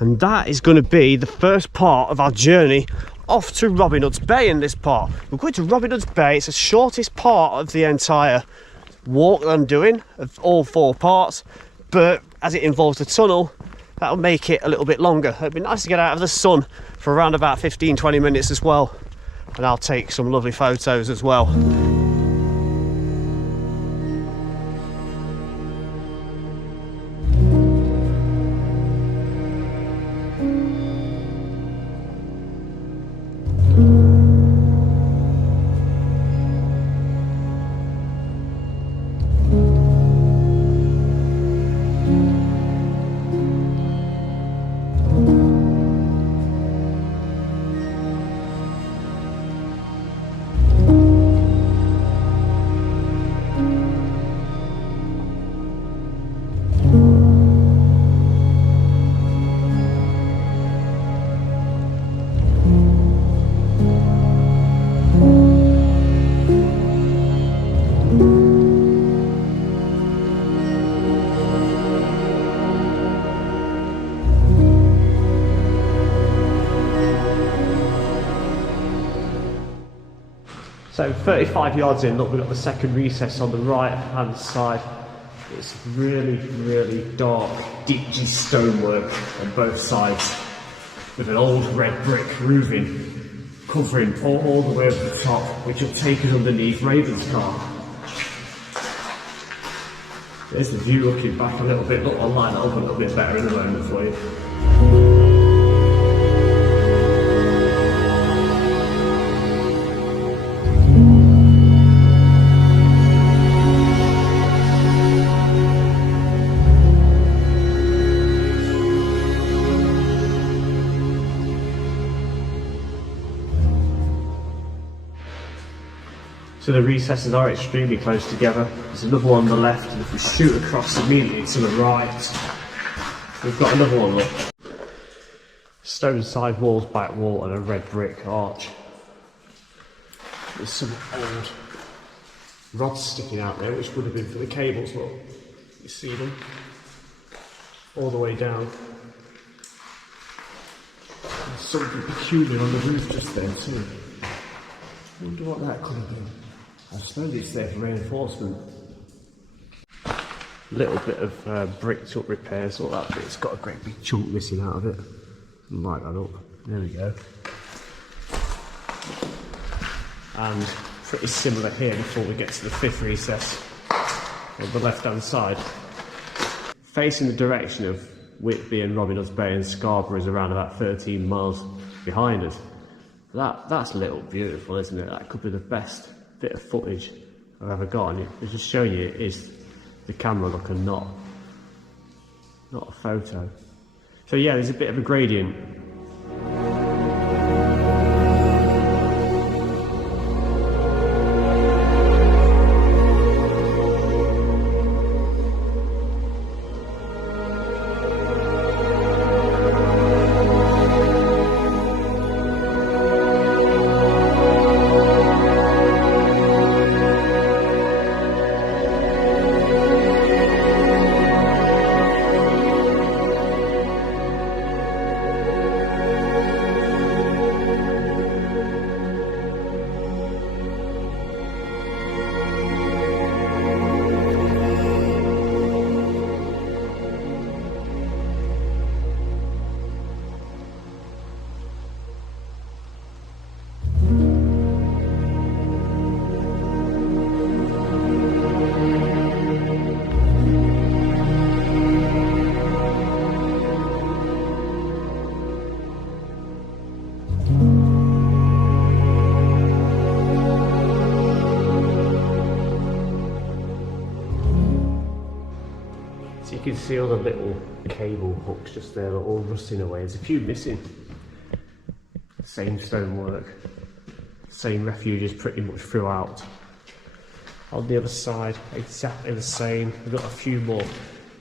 And that is going to be the first part of our journey off to Robin Hood's Bay in this part. We're going to Robin Hood's Bay. It's the shortest part of the entire walk that I'm doing, of all 4 parts. But as it involves the tunnel, that'll make it a little bit longer. It'd be nice to get out of the sun for around about 15-20 minutes as well. And I'll take some lovely photos as well. So 35 yards in, look, we've got the second recess on the right hand side. It's really, really dark, dingy stonework on both sides with an old red brick roofing covering all the way up the top, which will take us underneath Ravenscar. There's the view looking back a little bit. Look, I'll line that up a little bit better in a moment for you. So the recesses are extremely close together. There's another one on the left, and if we shoot across immediately to the right, we've got another one, look. Stone side walls, back wall, and a red brick arch. There's some old rods sticking out there, which would have been for the cables, look. You see them? All the way down. There's something peculiar on the roof just there too. I wonder what that could have been. I suppose it's there for reinforcement. Little bit of bricked up repairs, all that bit's got a great big chunk missing out of it. Light that up. There we go. And pretty similar here before we get to the fifth recess on the left hand side. Facing the direction of Whitby and Robin Hood's Bay and Scarborough is around about 13 miles behind us. That's little beautiful, isn't it? That could be the best bit of footage I've ever got, and it's just showing you it is the camera look and not a photo. So yeah, there's a bit of a gradient. see all the little cable hooks just there, all rusting away. There's a few missing. Same stonework, same refuges pretty much throughout. On the other side, exactly the same. We've got a few more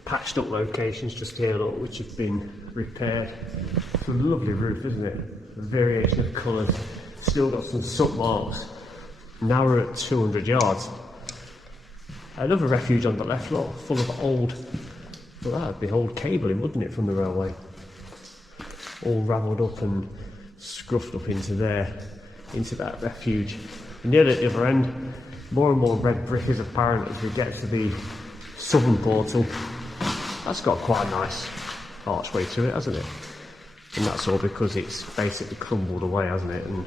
patched up locations just here, look, which have been repaired. It's a lovely roof, isn't it? A variation of colours. Still got some soot marks. Now we're at 200 yards. Another refuge on the left, look, full of old, well, that'd be old cabling, wouldn't it, from the railway? All ravelled up and scruffed up into there, into that refuge. And near at the other end, more and more red brick is apparent as we get to the southern portal. That's got quite a nice archway to it, hasn't it? And that's all because it's basically crumbled away, hasn't it? And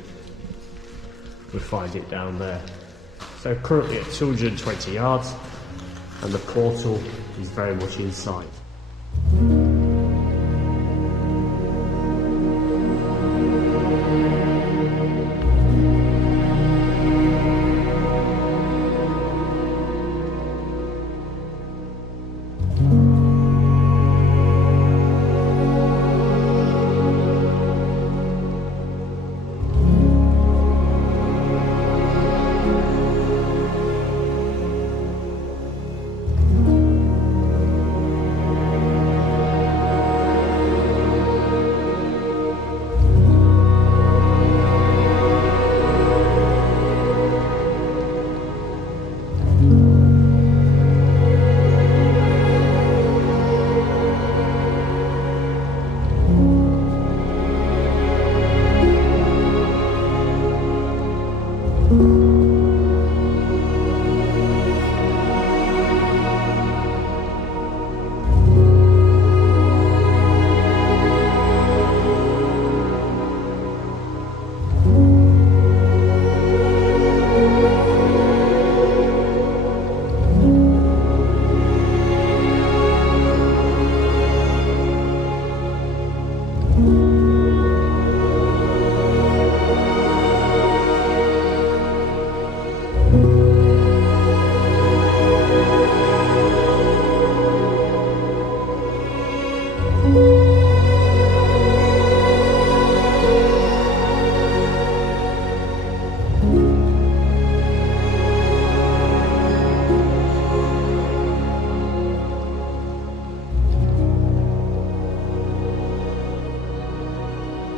we find it down there. So currently at 220 yards, and the portal is very much in sight.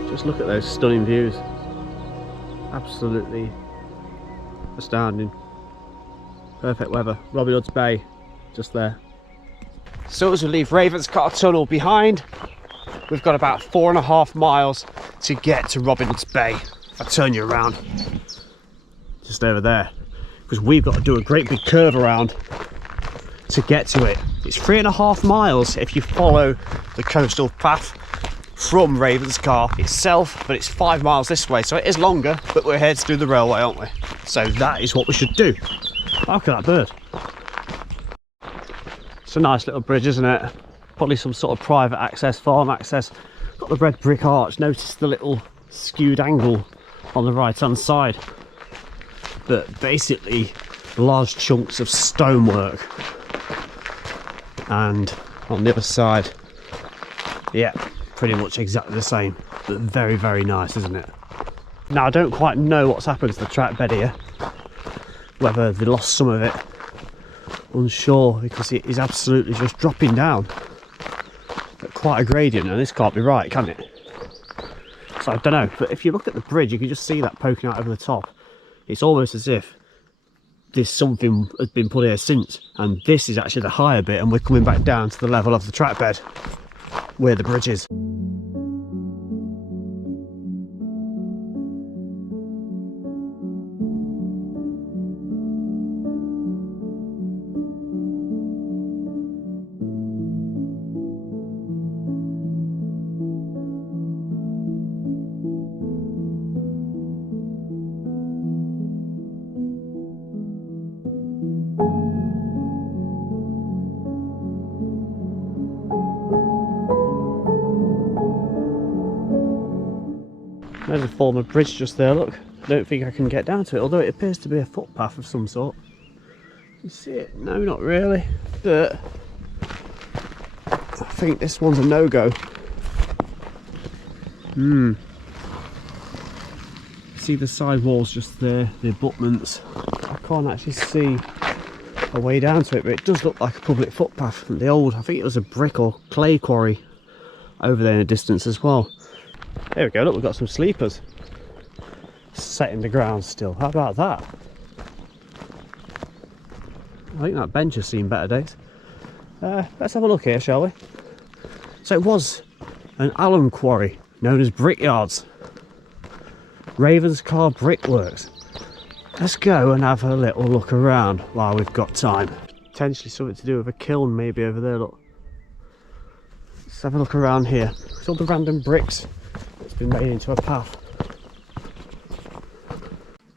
Just look at those stunning views. Absolutely astounding. Perfect weather. Robin Hood's Bay, just there. So as we leave Ravenscar Tunnel behind, we've got about 4.5 miles to get to Robin Hood's Bay. If I turn you around, just over there, because we've got to do a great big curve around to get to it. It's 3.5 miles if you follow the coastal path from Ravenscar itself, but it's 5 miles this way, so it is longer, but we're here to do the railway, aren't we? So that is what we should do. Look at that bird. It's a nice little bridge, isn't it? Probably some sort of private access, farm access. Got the red brick arch. Notice the little skewed angle on the right hand side, but basically large chunks of stonework. And on the other side, yeah, pretty much exactly the same, but very, very nice, isn't it? Now I don't quite know what's happened to the track bed here, whether they lost some of it, unsure, because it is absolutely just dropping down at quite a gradient, and this can't be right, can it? So I don't know, but if you look at the bridge you can just see that poking out over the top. It's almost as if there's something has been put here since, and this is actually the higher bit, and we're coming back down to the level of the track bed where the bridge is. There's a form of bridge just there, look. I don't think I can get down to it, although it appears to be a footpath of some sort. You see it? No, not really. But think this one's a no-go. See the side walls just there, the abutments. I can't actually see a way down to it, but it does look like a public footpath. The old, I think it was a brick or clay quarry over there in the distance as well. There we go, look, we've got some sleepers set in the ground still. How about that? I think that bench has seen better days. Let's have a look here, shall we? So it was an alum quarry known as Brickyards. Ravenscar Brickworks. Let's go and have a little look around while we've got time. Potentially something to do with a kiln maybe over there, look. Let's have a look around here. It's all the random bricks that's been made into a path.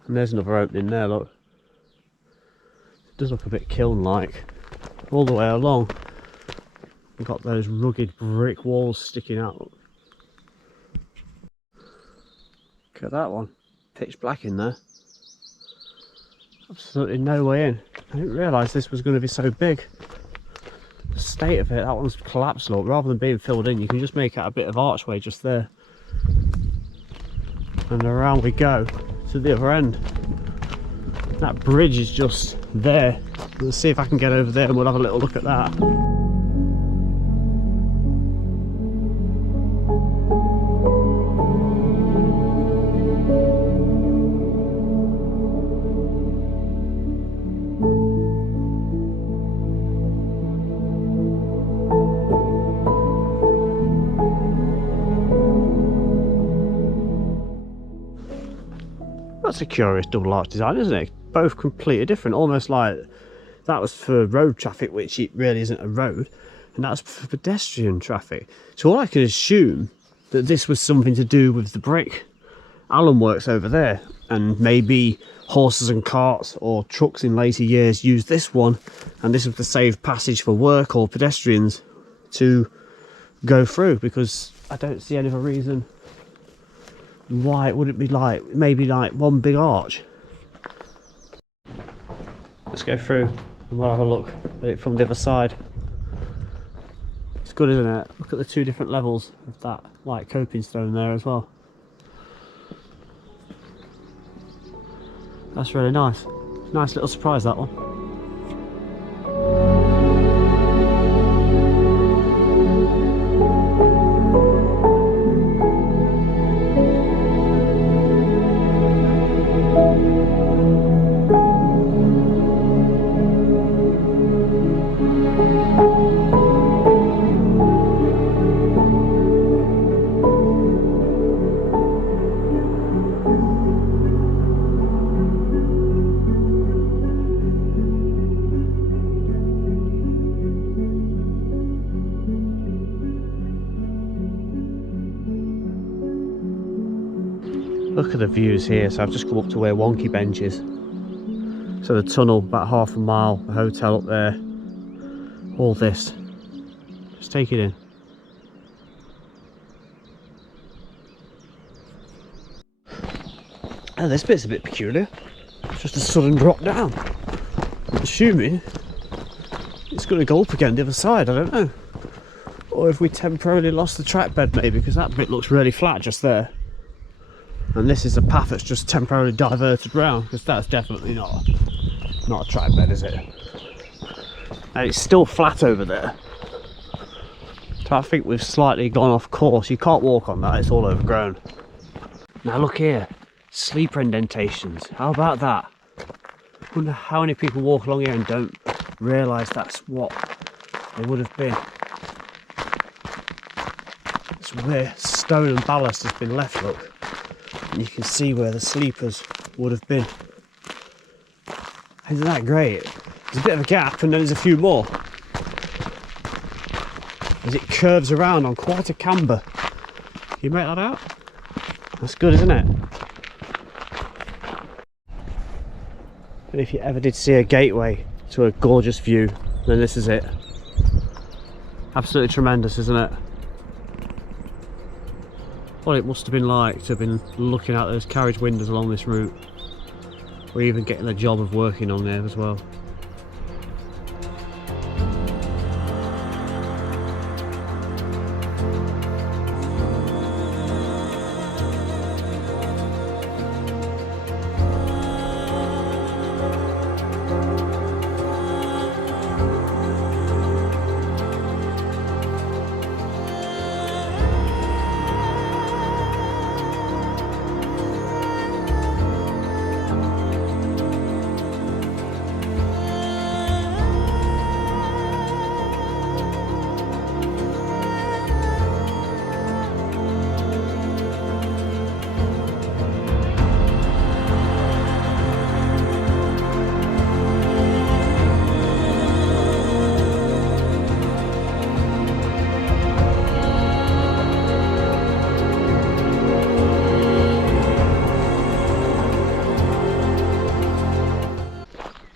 And there's another opening there, look. It does look a bit kiln-like. All the way along. We've got those rugged brick walls sticking out. Look at that one. Pitch black in there. Absolutely no way in. I didn't realise this was going to be so big. The state of it, that one's collapsed, look. Rather than being filled in, you can just make out a bit of archway just there. And around we go to the other end. That bridge is just there. Let's see if I can get over there and we'll have a little look at that. That's a curious double arch design, isn't it? Both completely different, almost like that was for road traffic, which it really isn't a road, and that's for pedestrian traffic. So all I could assume that this was something to do with the brick alum works over there, and maybe horses and carts or trucks in later years used this one, and this was to save passage for work or pedestrians to go through, because I don't see any other reason why it wouldn't be like maybe like one big arch. Let's go through and we'll have a look at it from the other side. It's good, isn't it? Look at the two different levels of that like coping stone there as well. That's really nice. Nice little surprise, that one. Look at the views here. So I've just come up to where Wonky Bench is. So the tunnel, about half a mile, the hotel up there, all this. Just take it in. And this bit's a bit peculiar. It's just a sudden drop down. I'm assuming it's going to go up again the other side, I don't know. Or if we temporarily lost the track bed maybe, because that bit looks really flat just there. And this is a path that's just temporarily diverted round, because that's definitely not a track bed, is it? And it's still flat over there. So I think we've slightly gone off course. You can't walk on that, it's all overgrown. Now look here, sleeper indentations. How about that? I wonder how many people walk along here and don't realise that's what they would have been. It's where stone and ballast has been left, look. And you can see where the sleepers would have been. Isn't that great? There's a bit of a gap and then there's a few more. As it curves around on quite a camber. Can you make that out? That's good, isn't it? And if you ever did see a gateway to a gorgeous view, then this is it. Absolutely tremendous, isn't it? What it must have been like to have been looking out those carriage windows along this route, or even getting the job of working on there as well.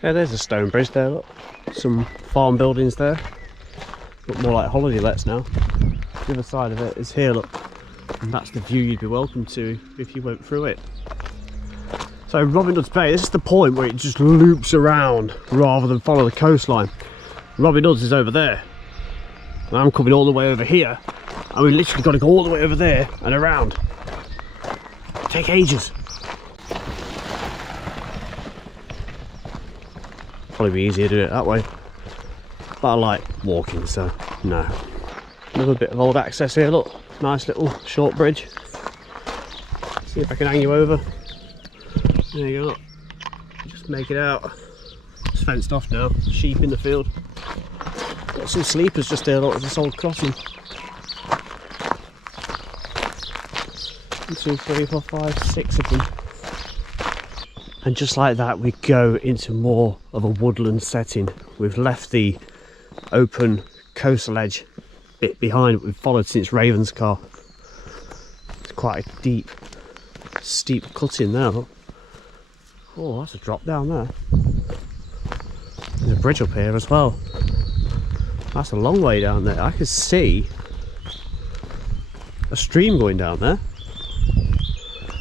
Yeah, there's a stone bridge there, look. Some farm buildings there. Look more like holiday lets now. The other side of it is here, look. And that's the view you'd be welcome to if you went through it. So Robin Hood's Bay, this is the point where it just loops around rather than follow the coastline. Robin Hood's is over there. And I'm coming all the way over here. And we literally got to go all the way over there and around. Take ages. Probably be easier to do it that way. But I like walking, so no. Another bit of old access here, look. Nice little short bridge. See if I can hang you over. There you go, look. Just make it out. It's fenced off now. Sheep in the field. Got some sleepers just here, look. There's this old crossing. 1, 2, 3, 4, 5, 6 of them. And just like that, we go into more of a woodland setting. We've left the open coastal edge bit behind that we've followed since Ravenscar. It's quite a deep, steep cut in there. Look. Oh, that's a drop down there. There's a bridge up here as well. That's a long way down there. I can see a stream going down there.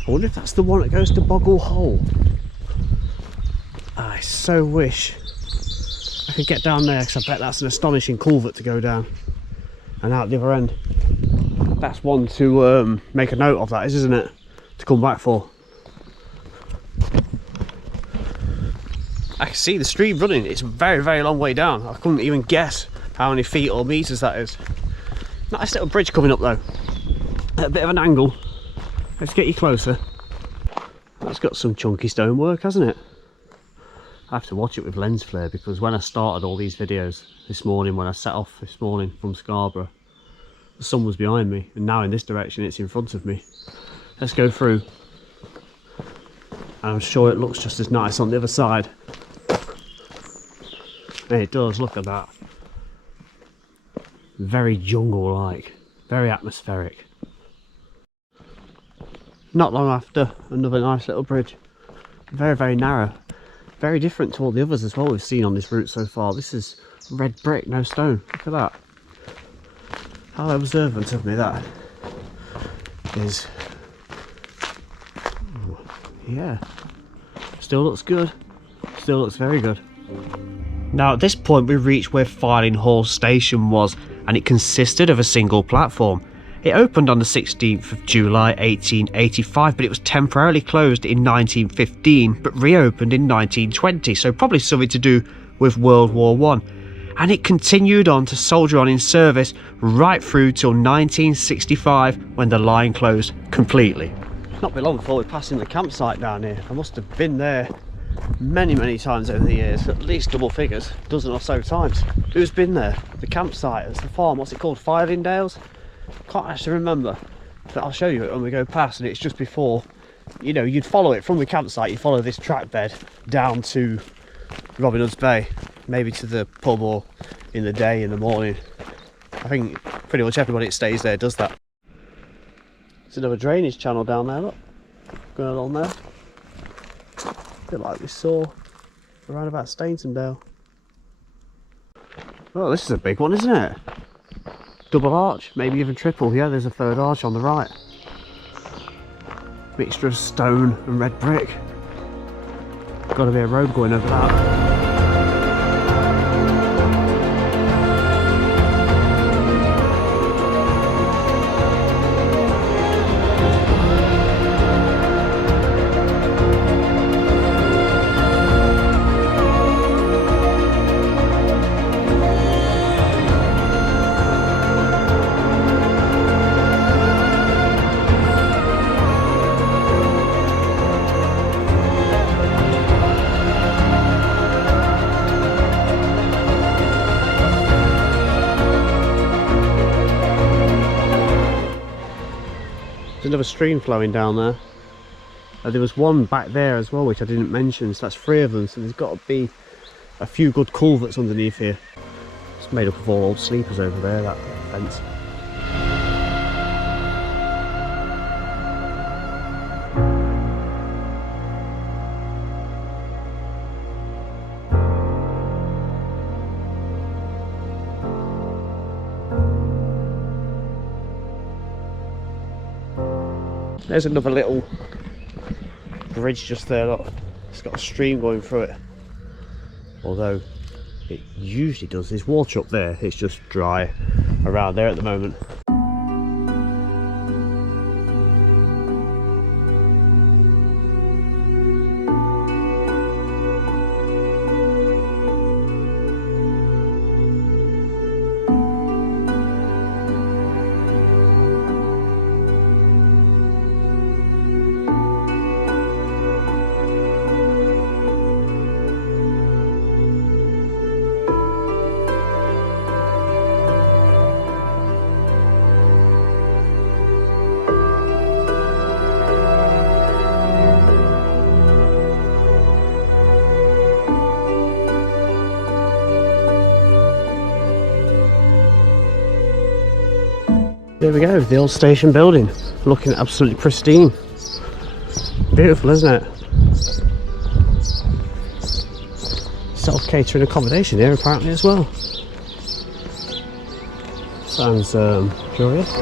I wonder if that's the one that goes to Boggle Hole. I so wish I could get down there, because I bet that's an astonishing culvert to go down and out the other end. That's one to make a note of, that is, isn't it? To come back for. I can see the stream running. It's a very, very long way down. I couldn't even guess how many feet or metres that is. Nice little bridge coming up though. At a bit of an angle. Let's get you closer. That's got some chunky stonework, hasn't it? I have to watch it with lens flare, because when I started all these videos this morning, when I set off this morning from Scarborough, the sun was behind me, and now in this direction it's in front of me. Let's go through. And I'm sure it looks just as nice on the other side. And it does, look at that. Very jungle-like, very atmospheric. Not long after, another nice little bridge. Very, very narrow. Very different to all the others as well we've seen on this route so far. This is red brick, no stone. Look at that. How observant of me that is. Ooh, yeah. Still looks good. Still looks very good. Now at this point we reached where Filing Hall Station was, and it consisted of a single platform. It opened on the 16th of July 1885, but it was temporarily closed in 1915, but reopened in 1920, so probably something to do with World War I. And it continued on to soldier on in service right through till 1965, when the line closed completely. Not be long before we're passing the campsite down here. I must have been there many, many times over the years, at least double figures, a dozen or so times. Who's been there? The campsite, it's the farm, what's it called, Fivingdales? Can't actually remember, but I'll show you it when we go past. And it's just before, you know, you'd follow it from the campsite, you follow this track bed down to Robin Hood's Bay, maybe to the pub, or in the day, in the morning. I think pretty much everybody that stays there does that. There's another drainage channel down there, look, going along there. A bit like we saw around about Stainsondale. Oh, this is a big one, isn't it? Double arch, maybe even triple. Yeah, there's a third arch on the right. Mixture of stone and red brick. Got to be a road going over that. There's another stream flowing down there. There was one back there as well, which I didn't mention, so that's 3 of them, so there's got to be a few good culverts underneath here. It's made up of all old sleepers over there, that fence. There's another little bridge just there, look. It's got a stream going through it. Although it usually does. There's water up there, it's just dry around there at the moment. There we go, the old station building, looking absolutely pristine. Beautiful, isn't it? Self-catering accommodation here apparently as well. Sounds curious.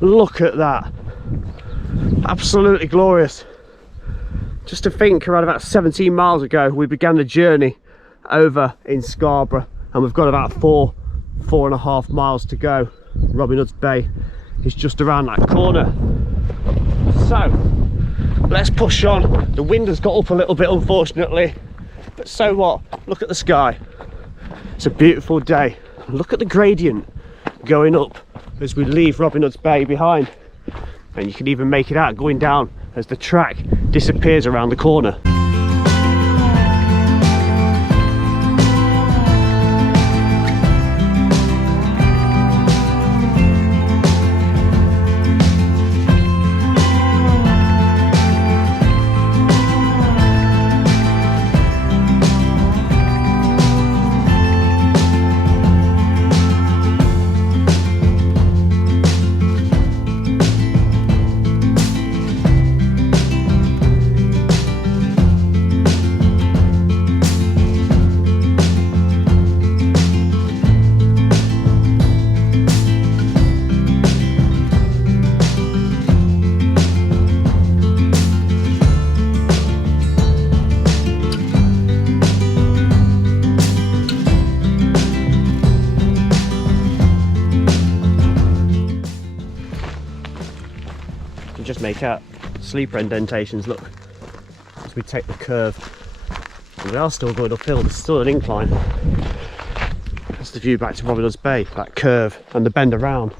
Look at that, absolutely glorious. Just to think, around about 17 miles ago we began the journey over in Scarborough, and we've got about four and a half miles to go. Robin Hood's Bay is just around that corner, so let's push on. The wind has got up a little bit unfortunately, but so what, look at the sky. It's a beautiful day. Look at the gradient going up as we leave Robin Hood's Bay behind, and you can even make it out going down as the track disappears around the corner. Just make out sleeper indentations, look, as we take the curve. And we are still going uphill, there's still an incline. That's the view back to Robin Hood's Bay, that curve and the bend around.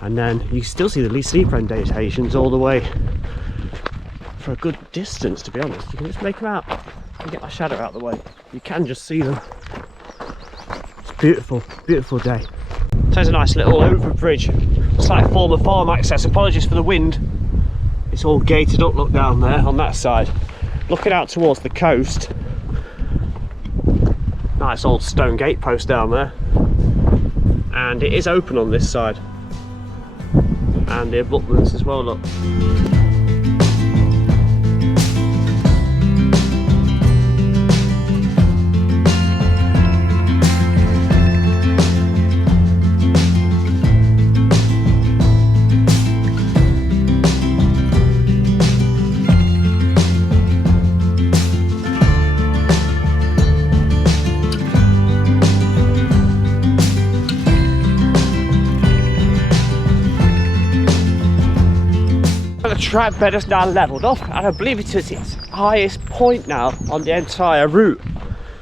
And then you can still see the sleeper indentations all the way for a good distance, to be honest. You can just make them out. You get my shadow out of the way, you can just see them. It's beautiful, beautiful day. There's a nice little overbridge. It's like a former farm access. Apologies for the wind. It's all gated up, look down there on that side. Looking out towards the coast. Nice old stone gate post down there. and it is open on this side, and the abutments as well, look. The track bed has now levelled off, and I believe it is its highest point now on the entire route.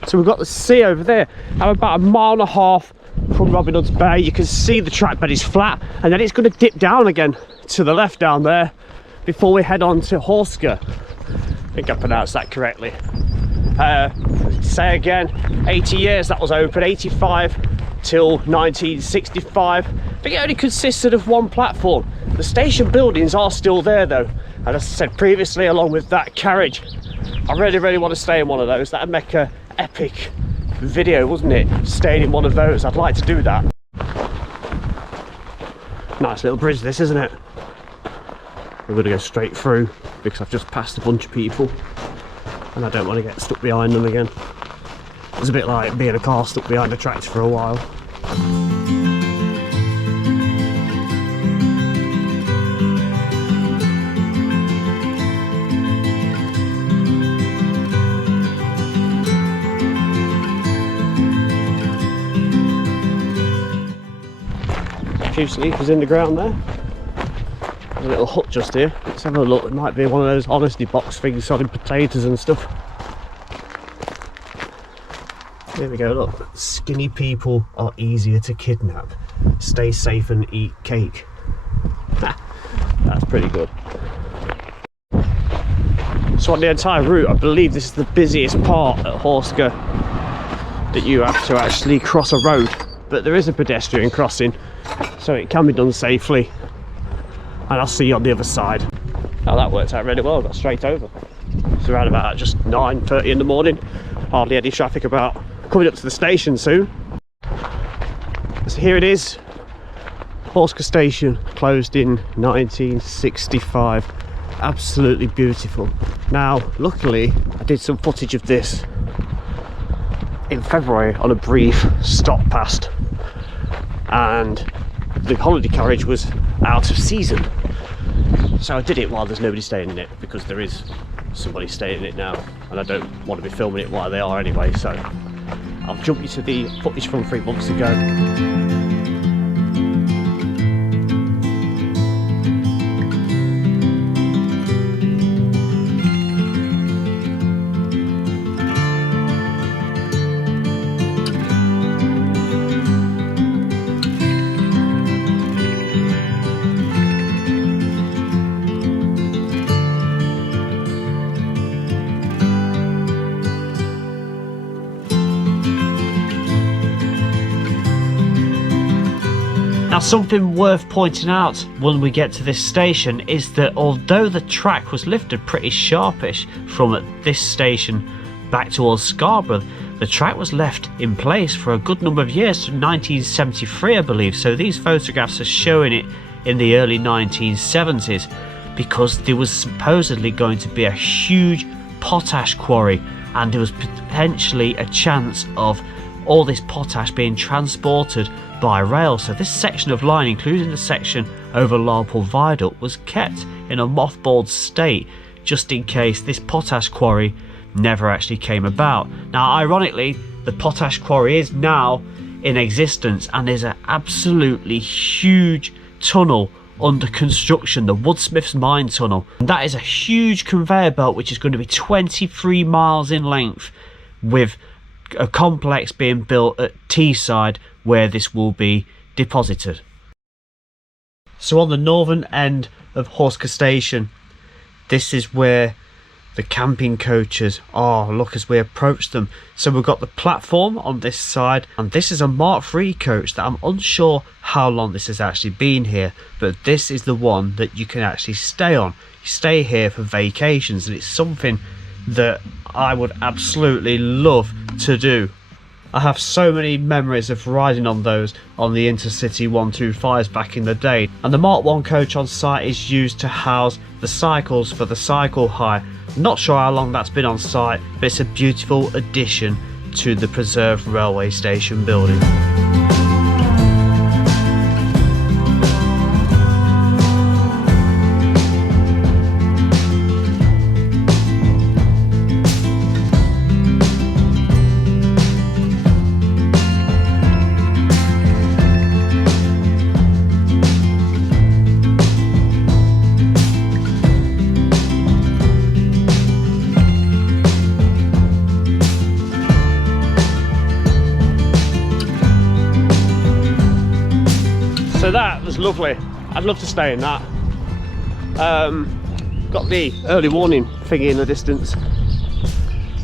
So we've got the sea over there. I'm about 1.5 miles from Robin Hood's Bay. You can see the track bed is flat, and then it's going to dip down again to the left down there before we head on to Hawsker. I think I pronounced that correctly. Say again, 80 years that was open, 85 till 1965. But it only consisted of one platform. The station buildings are still there though, and as I said previously, along with that carriage, I really want to stay in one of those. That'd make a epic video, wouldn't it? Staying in one of those, I'd like to do that. Nice little bridge this, isn't it? We're going to go straight through because I've just passed a bunch of people and I don't want to get stuck behind them again. It's a bit like being a car stuck behind a tractor for a while. A few sleepers in the ground there. There's a little hut just here. Let's have a look. It might be one of those honesty box things selling potatoes and stuff. There we go, look. Skinny people are easier to kidnap. Stay safe and eat cake. That's pretty good. So on the entire route, I believe this is the busiest part at Hawsker that you have to actually cross a road. But there is a pedestrian crossing, so it can be done safely. And I'll see you on the other side. Now that worked out really well, I got straight over. It's around about just 9:30 in the morning. Hardly any traffic about. Coming up to the station soon. So here it is. Hawsker station, closed in 1965. Absolutely beautiful. Now, luckily, I did some footage of this in February on a brief stop past, and the holiday carriage was out of season. So I did it while there's nobody staying in it, because there is somebody staying in it now, and I don't want to be filming it while they are anyway, so I'll jump you to the footage from 3 months ago. Now, something worth pointing out when we get to this station is that although the track was lifted pretty sharpish from this station back towards Scarborough, the track was left in place for a good number of years, to 1973 I believe. So these photographs are showing it in the early 1970s, because there was supposedly going to be a huge potash quarry, and there was potentially a chance of all this potash being transported by rail. So this section of line, including the section over Larpool Viaduct, was kept in a mothballed state just in case this potash quarry never actually came about. Now, ironically, the potash quarry is now in existence, and there's an absolutely huge tunnel under construction, the Woodsmiths Mine Tunnel. And that is a huge conveyor belt which is going to be 23 miles in length, with a complex being built at Teesside where this will be deposited. So on the northern end of Hawsker station, this is where the camping coaches are. Look as we approach them. So we've got the platform on this side, and this is a Mark III coach that I'm unsure how long this has actually been here, but this is the one that you can actually stay on. You stay here for vacations, and it's something that I would absolutely love to do. I have so many memories of riding on those on the Intercity 125s back in the day. And the Mark 1 coach on site is used to house the cycles for the cycle hire. Not sure how long that's been on site, but it's a beautiful addition to the preserved railway station building. So that was lovely. I'd love to stay in that. Got the early warning thingy in the distance.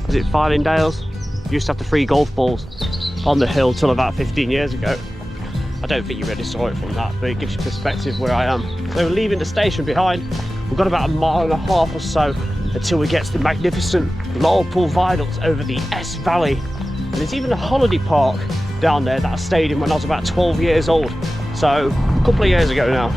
Was it Farthingdales? Used to have the free golf balls on the hill till about 15 years ago. I don't think you really saw it from that, but it gives you perspective where I am. So we're leaving the station behind. We've got about 1.5 miles or so until we get to the magnificent Lowell Viaduct over the S Valley. And there's even a holiday park down there that I stayed in when I was about 12 years old. So, a couple of years ago now.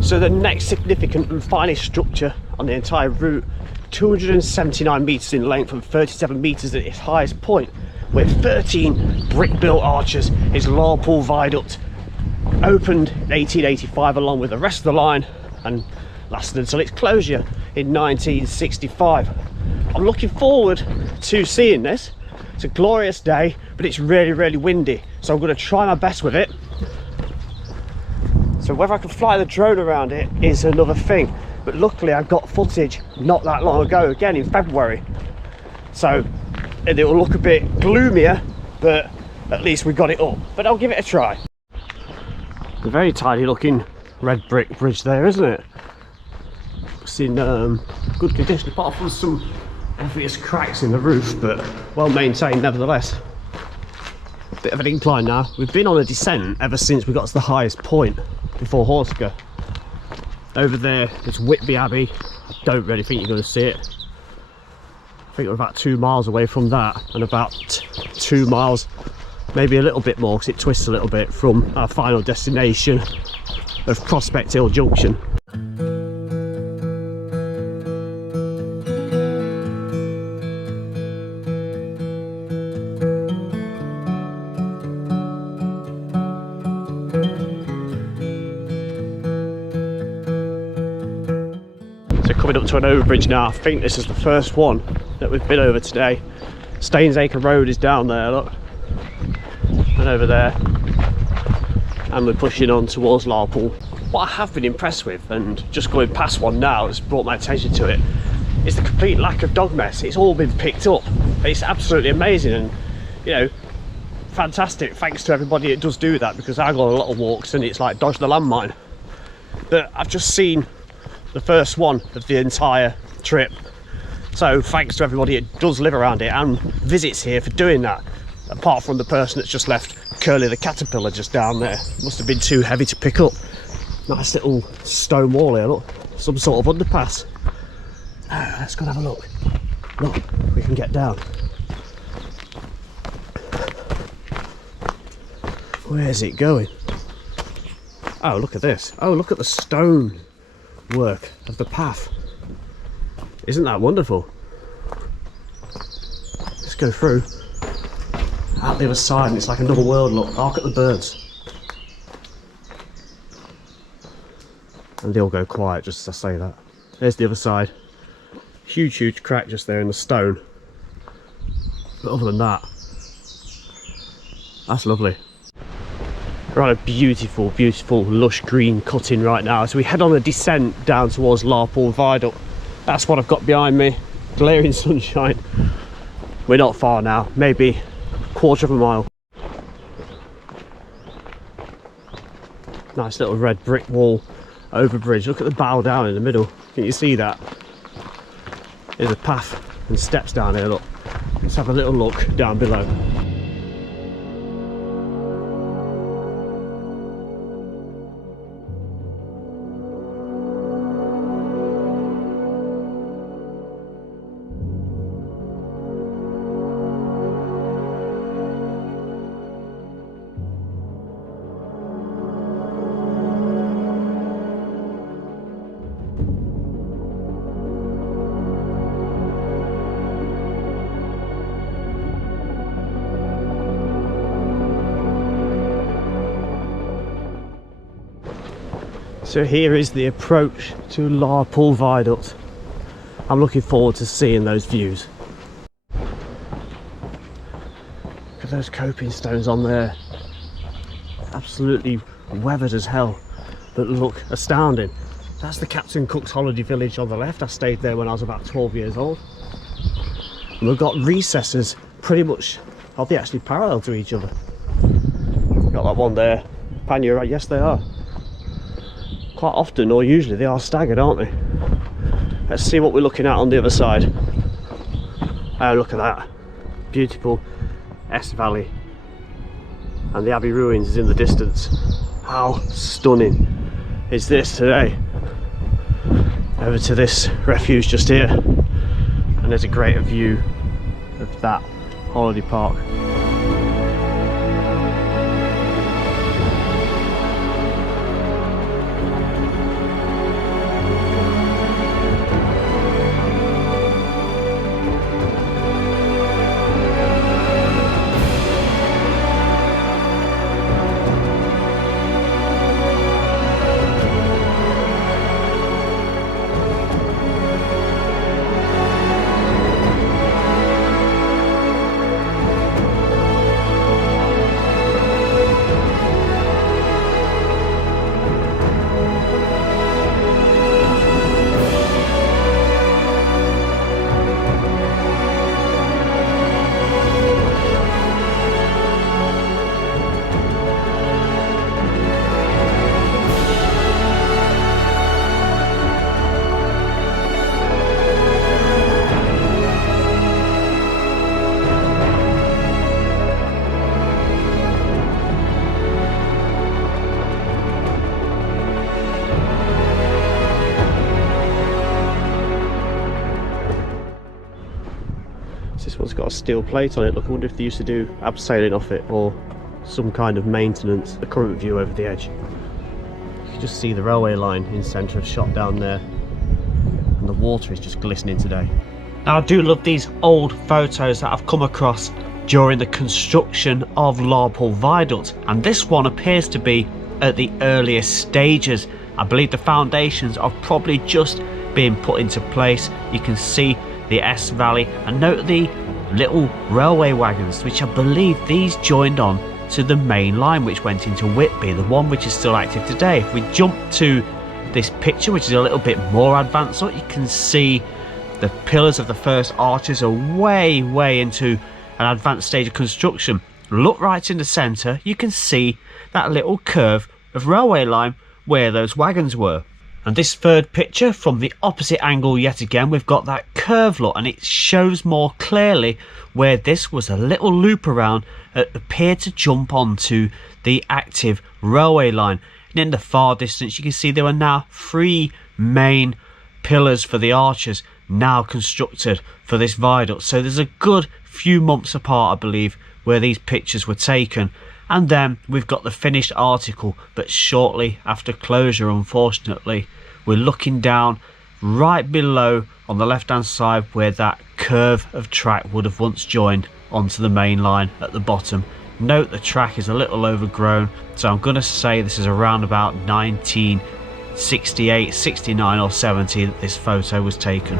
So the next significant and finest structure on the entire route, 279 metres in length and 37 metres at its highest point, with 13 brick-built arches, is Lowell Viaduct. Opened in 1885 along with the rest of the line and lasted until its closure in 1965. I'm looking forward to seeing this. It's a glorious day, but it's really, really windy, so I'm going to try my best with it. So whether I can fly the drone around it is another thing, but luckily I got footage not that long ago, again in February, so it will look a bit gloomier, but at least we got it up. But I'll give it a try. A very tidy looking red brick bridge there, isn't it? It's in good condition apart from some obvious cracks in the roof, but well maintained nevertheless. Bit of an incline now. We've been on a descent ever since we got to the highest point before Hawsker. Over there is Whitby Abbey. I don't really think you're going to see it. I think we're about 2 miles away from that, and about 2 miles, maybe a little bit more because it twists a little bit, from our final destination of Prospect Hill Junction. Coming up to an overbridge now. I think this is the first one that we've been over today. Stainsacre Road is down there, look, and over there, and we're pushing on towards Lowell. What I have been impressed with, and just going past one now has brought my attention to it, is the complete lack of dog mess. It's all been picked up. It's absolutely amazing, and you know, fantastic. Thanks to everybody that does do that, because I go on a lot of walks and it's like dodge the landmine. But I've just seen the first one of the entire trip, so thanks to everybody that does live around it and visits here for doing that, apart from the person that's just left Curly the caterpillar just down there. Must have been too heavy to pick up. Nice little stone wall here, look, some sort of underpass. Let's go and have a look. Look, we can get down. Where's it going? Oh, look at this. Oh, look at the stone work of the path. Isn't that wonderful? Let's go through out the other side, and it's like another world. Look, hark at the birds. And they all go quiet just as I say that. There's the other side. Huge crack just there in the stone, but other than that, that's lovely. We're on a beautiful, beautiful lush green cutting right now, so we head on a descent down towards Larpool Viaduct. That's what I've got behind me, glaring sunshine. We're not far now, maybe a quarter of a mile. Nice little red brick wall over bridge. Look at the bow down in the middle. Can you see that? There's a path and steps down here, look. Let's have a little look down below. So here is the approach to Larpool Viaduct. I'm looking forward to seeing those views. Look at those coping stones on there. Absolutely weathered as hell, but look astounding. That's the Captain Cook's holiday village on the left. I stayed there when I was about 12 years old. And we've got recesses pretty much, are they actually parallel to each other? Got that one there. Pan, you're right, yes they are. Quite often, or usually, they are staggered, aren't they? Let's see what we're looking at on the other side. Oh, look at that. Beautiful S Valley. And the Abbey ruins is in the distance. How stunning is this today? Over to this refuge just here. And there's a greater view of that holiday park. This one's got a steel plate on it. Look, I wonder if they used to do abseiling off it or some kind of maintenance. The current view over the edge. You can just see the railway line in centre of shot down there. And the water is just glistening today. Now I do love these old photos that I've come across during the construction of Larpool Viaduct. And this one appears to be at the earliest stages. I believe the foundations are probably just being put into place. You can see the S Valley and note the little railway wagons, which I believe these joined on to the main line which went into Whitby, the one which is still active today. If we jump to this picture, which is a little bit more advanced, look, you can see the pillars of the first arches are way into an advanced stage of construction. Look right in the centre, you can see that little curve of railway line where those wagons were. And this third picture from the opposite angle yet again, we've got that curve look, and it shows more clearly where this was a little loop around that appeared to jump onto the active railway line. And in the far distance you can see there are now 3 main pillars for the arches now constructed for this viaduct. So there's a good few months apart, I believe, where these pictures were taken. And then we've got the finished article, but shortly after closure, unfortunately. We're looking down right below on the left hand side where that curve of track would have once joined onto the main line at the bottom. Note the track is a little overgrown, so I'm going to say this is around about 1968, 69 or 70 that this photo was taken.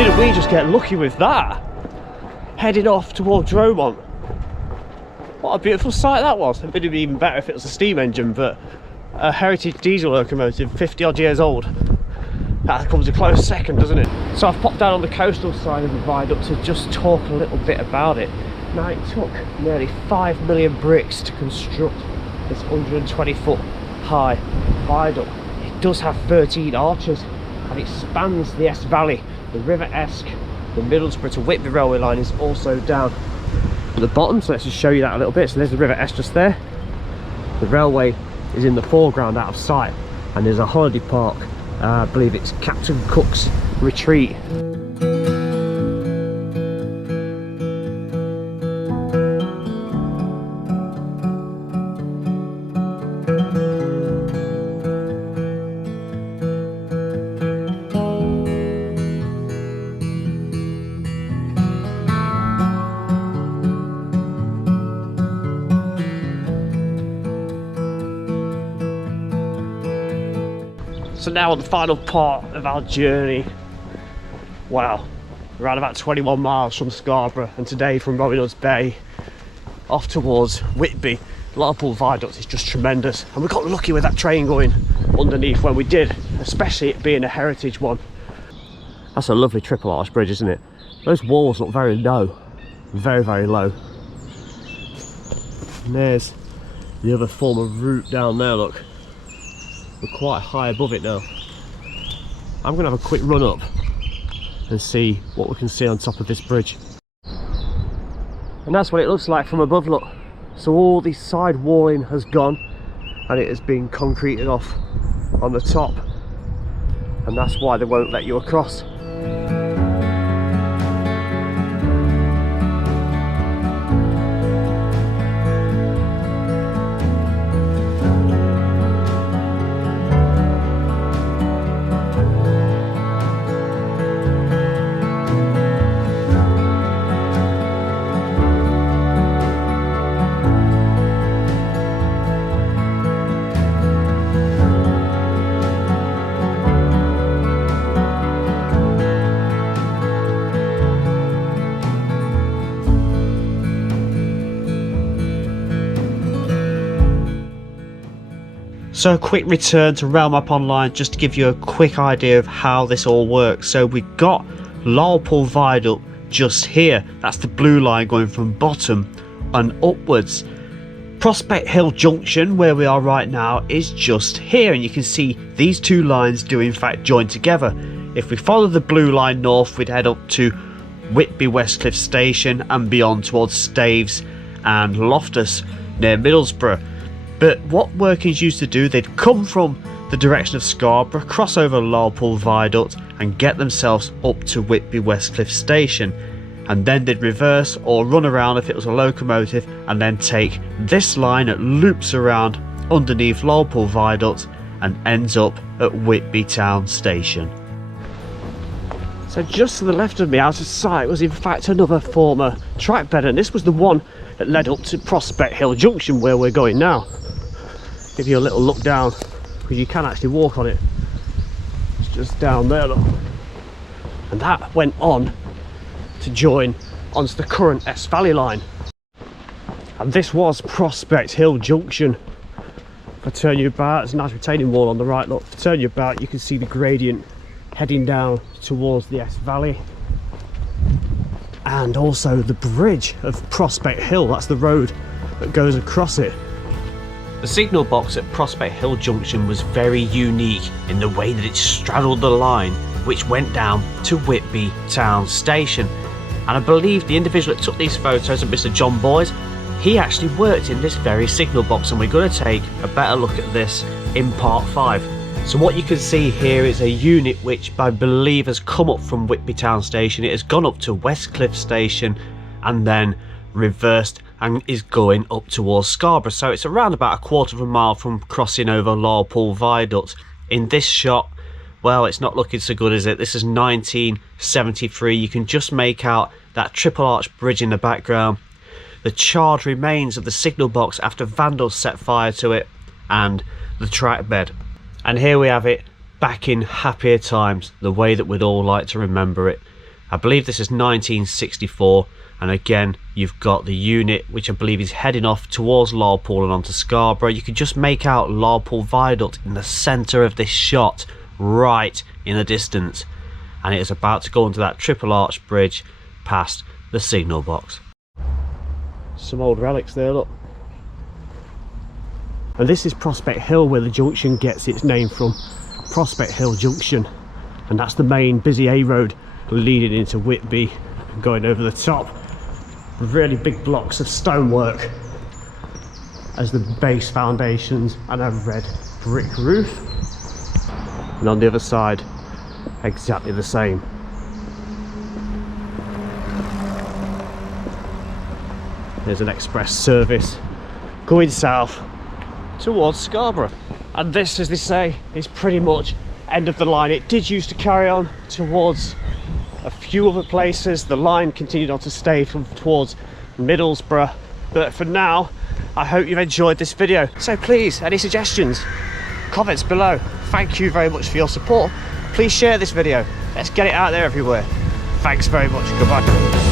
Didn't we just get lucky with that? Heading off toward Dromont. What a beautiful sight that was. It would have been even better if it was a steam engine, but a heritage diesel locomotive, 50 odd years old. That comes a close second, doesn't it? So I've popped down on the coastal side of the viaduct to just talk a little bit about it. Now, it took nearly 5 million bricks to construct this 120 foot high viaduct. It does have 13 arches and it spans the Esk Valley. The River Esk, the Middlesbrough to Whitby Railway line is also down at the bottom, so let's just show you that a little bit. So there's the River Esk just there. The railway is in the foreground out of sight, and there's a holiday park. I believe it's Captain Cook's Retreat. So now on the final part of our journey. Wow, around about 21 miles from Scarborough, and today from Robin Hood's Bay off towards Whitby. Liverpool Viaduct is just tremendous, and we got lucky with that train going underneath when we did, especially it being a heritage one. That's a lovely triple arch bridge, isn't it? Those walls look very low, very, very low. And there's the other form of route down there, look. We're quite high above it now. I'm going to have a quick run up and see what we can see on top of this bridge. And that's what it looks like from above, look. So all the side walling has gone and it has been concreted off on the top, and that's why they won't let you across. So a quick return to Realm Up Online just to give you a quick idea of how this all works. So we've got Liverpool Viaduct just here. That's the blue line going from bottom and upwards. Prospect Hill Junction, where we are right now, is just here, and you can see these two lines do in fact join together. If we follow the blue line north, we'd head up to Whitby West Cliff Station and beyond towards Staves and Loftus near Middlesbrough. But what workings used to do, they'd come from the direction of Scarborough, cross over Liverpool Viaduct and get themselves up to Whitby West Cliff Station, and then they'd reverse or run around if it was a locomotive and then take this line that loops around underneath Liverpool Viaduct and ends up at Whitby Town Station. So just to the left of me out of sight was in fact another former trackbed, and this was the one that led up to Prospect Hill Junction where we're going now. Give you a little look down because you can actually walk on it. It's just down there, look. And that went on to join onto the current Esk Valley line. And this was Prospect Hill Junction. If I turn you about, there's a nice retaining wall on the right, look. If I turn you about, you can see the gradient heading down towards the Esk Valley. And also the bridge of Prospect Hill, that's the road that goes across it. The signal box at Prospect Hill Junction was very unique in the way that it straddled the line which went down to Whitby Town Station. And I believe the individual that took these photos, Mr. John Boys, he actually worked in this very signal box, and we're going to take a better look at this in part 5. So what you can see here is a unit which I believe has come up from Whitby Town Station. It has gone up to West Cliff Station and then reversed and is going up towards Scarborough. So it's around about a quarter of a mile from crossing over Liverpool Viaduct. In this shot, well, it's not looking so good, is it? This is 1973. You can just make out that triple arch bridge in the background, the charred remains of the signal box after vandals set fire to it, and the track bed. And here we have it back in happier times, the way that we'd all like to remember it. I believe this is 1964, and again you've got the unit which I believe is heading off towards Larpool and onto Scarborough. You can just make out Larpool Viaduct in the centre of this shot, right in the distance, and it is about to go onto that triple arch bridge past the signal box. Some old relics there, look. And this is Prospect Hill, where the junction gets its name from. Prospect Hill Junction, and that's the main busy A road leading into Whitby, going over the top. Really big blocks of stonework as the base foundations and a red brick roof, and on the other side exactly the same. There's an express service going south towards Scarborough, and this, as they say, is pretty much end of the line. It did used to carry on towards a few other places. The line continued on to stay from towards Middlesbrough, but for now I hope you've enjoyed this video. So please, any suggestions, comments below. Thank you very much for your support. Please share this video. Let's get it out there everywhere. Thanks very much. Goodbye.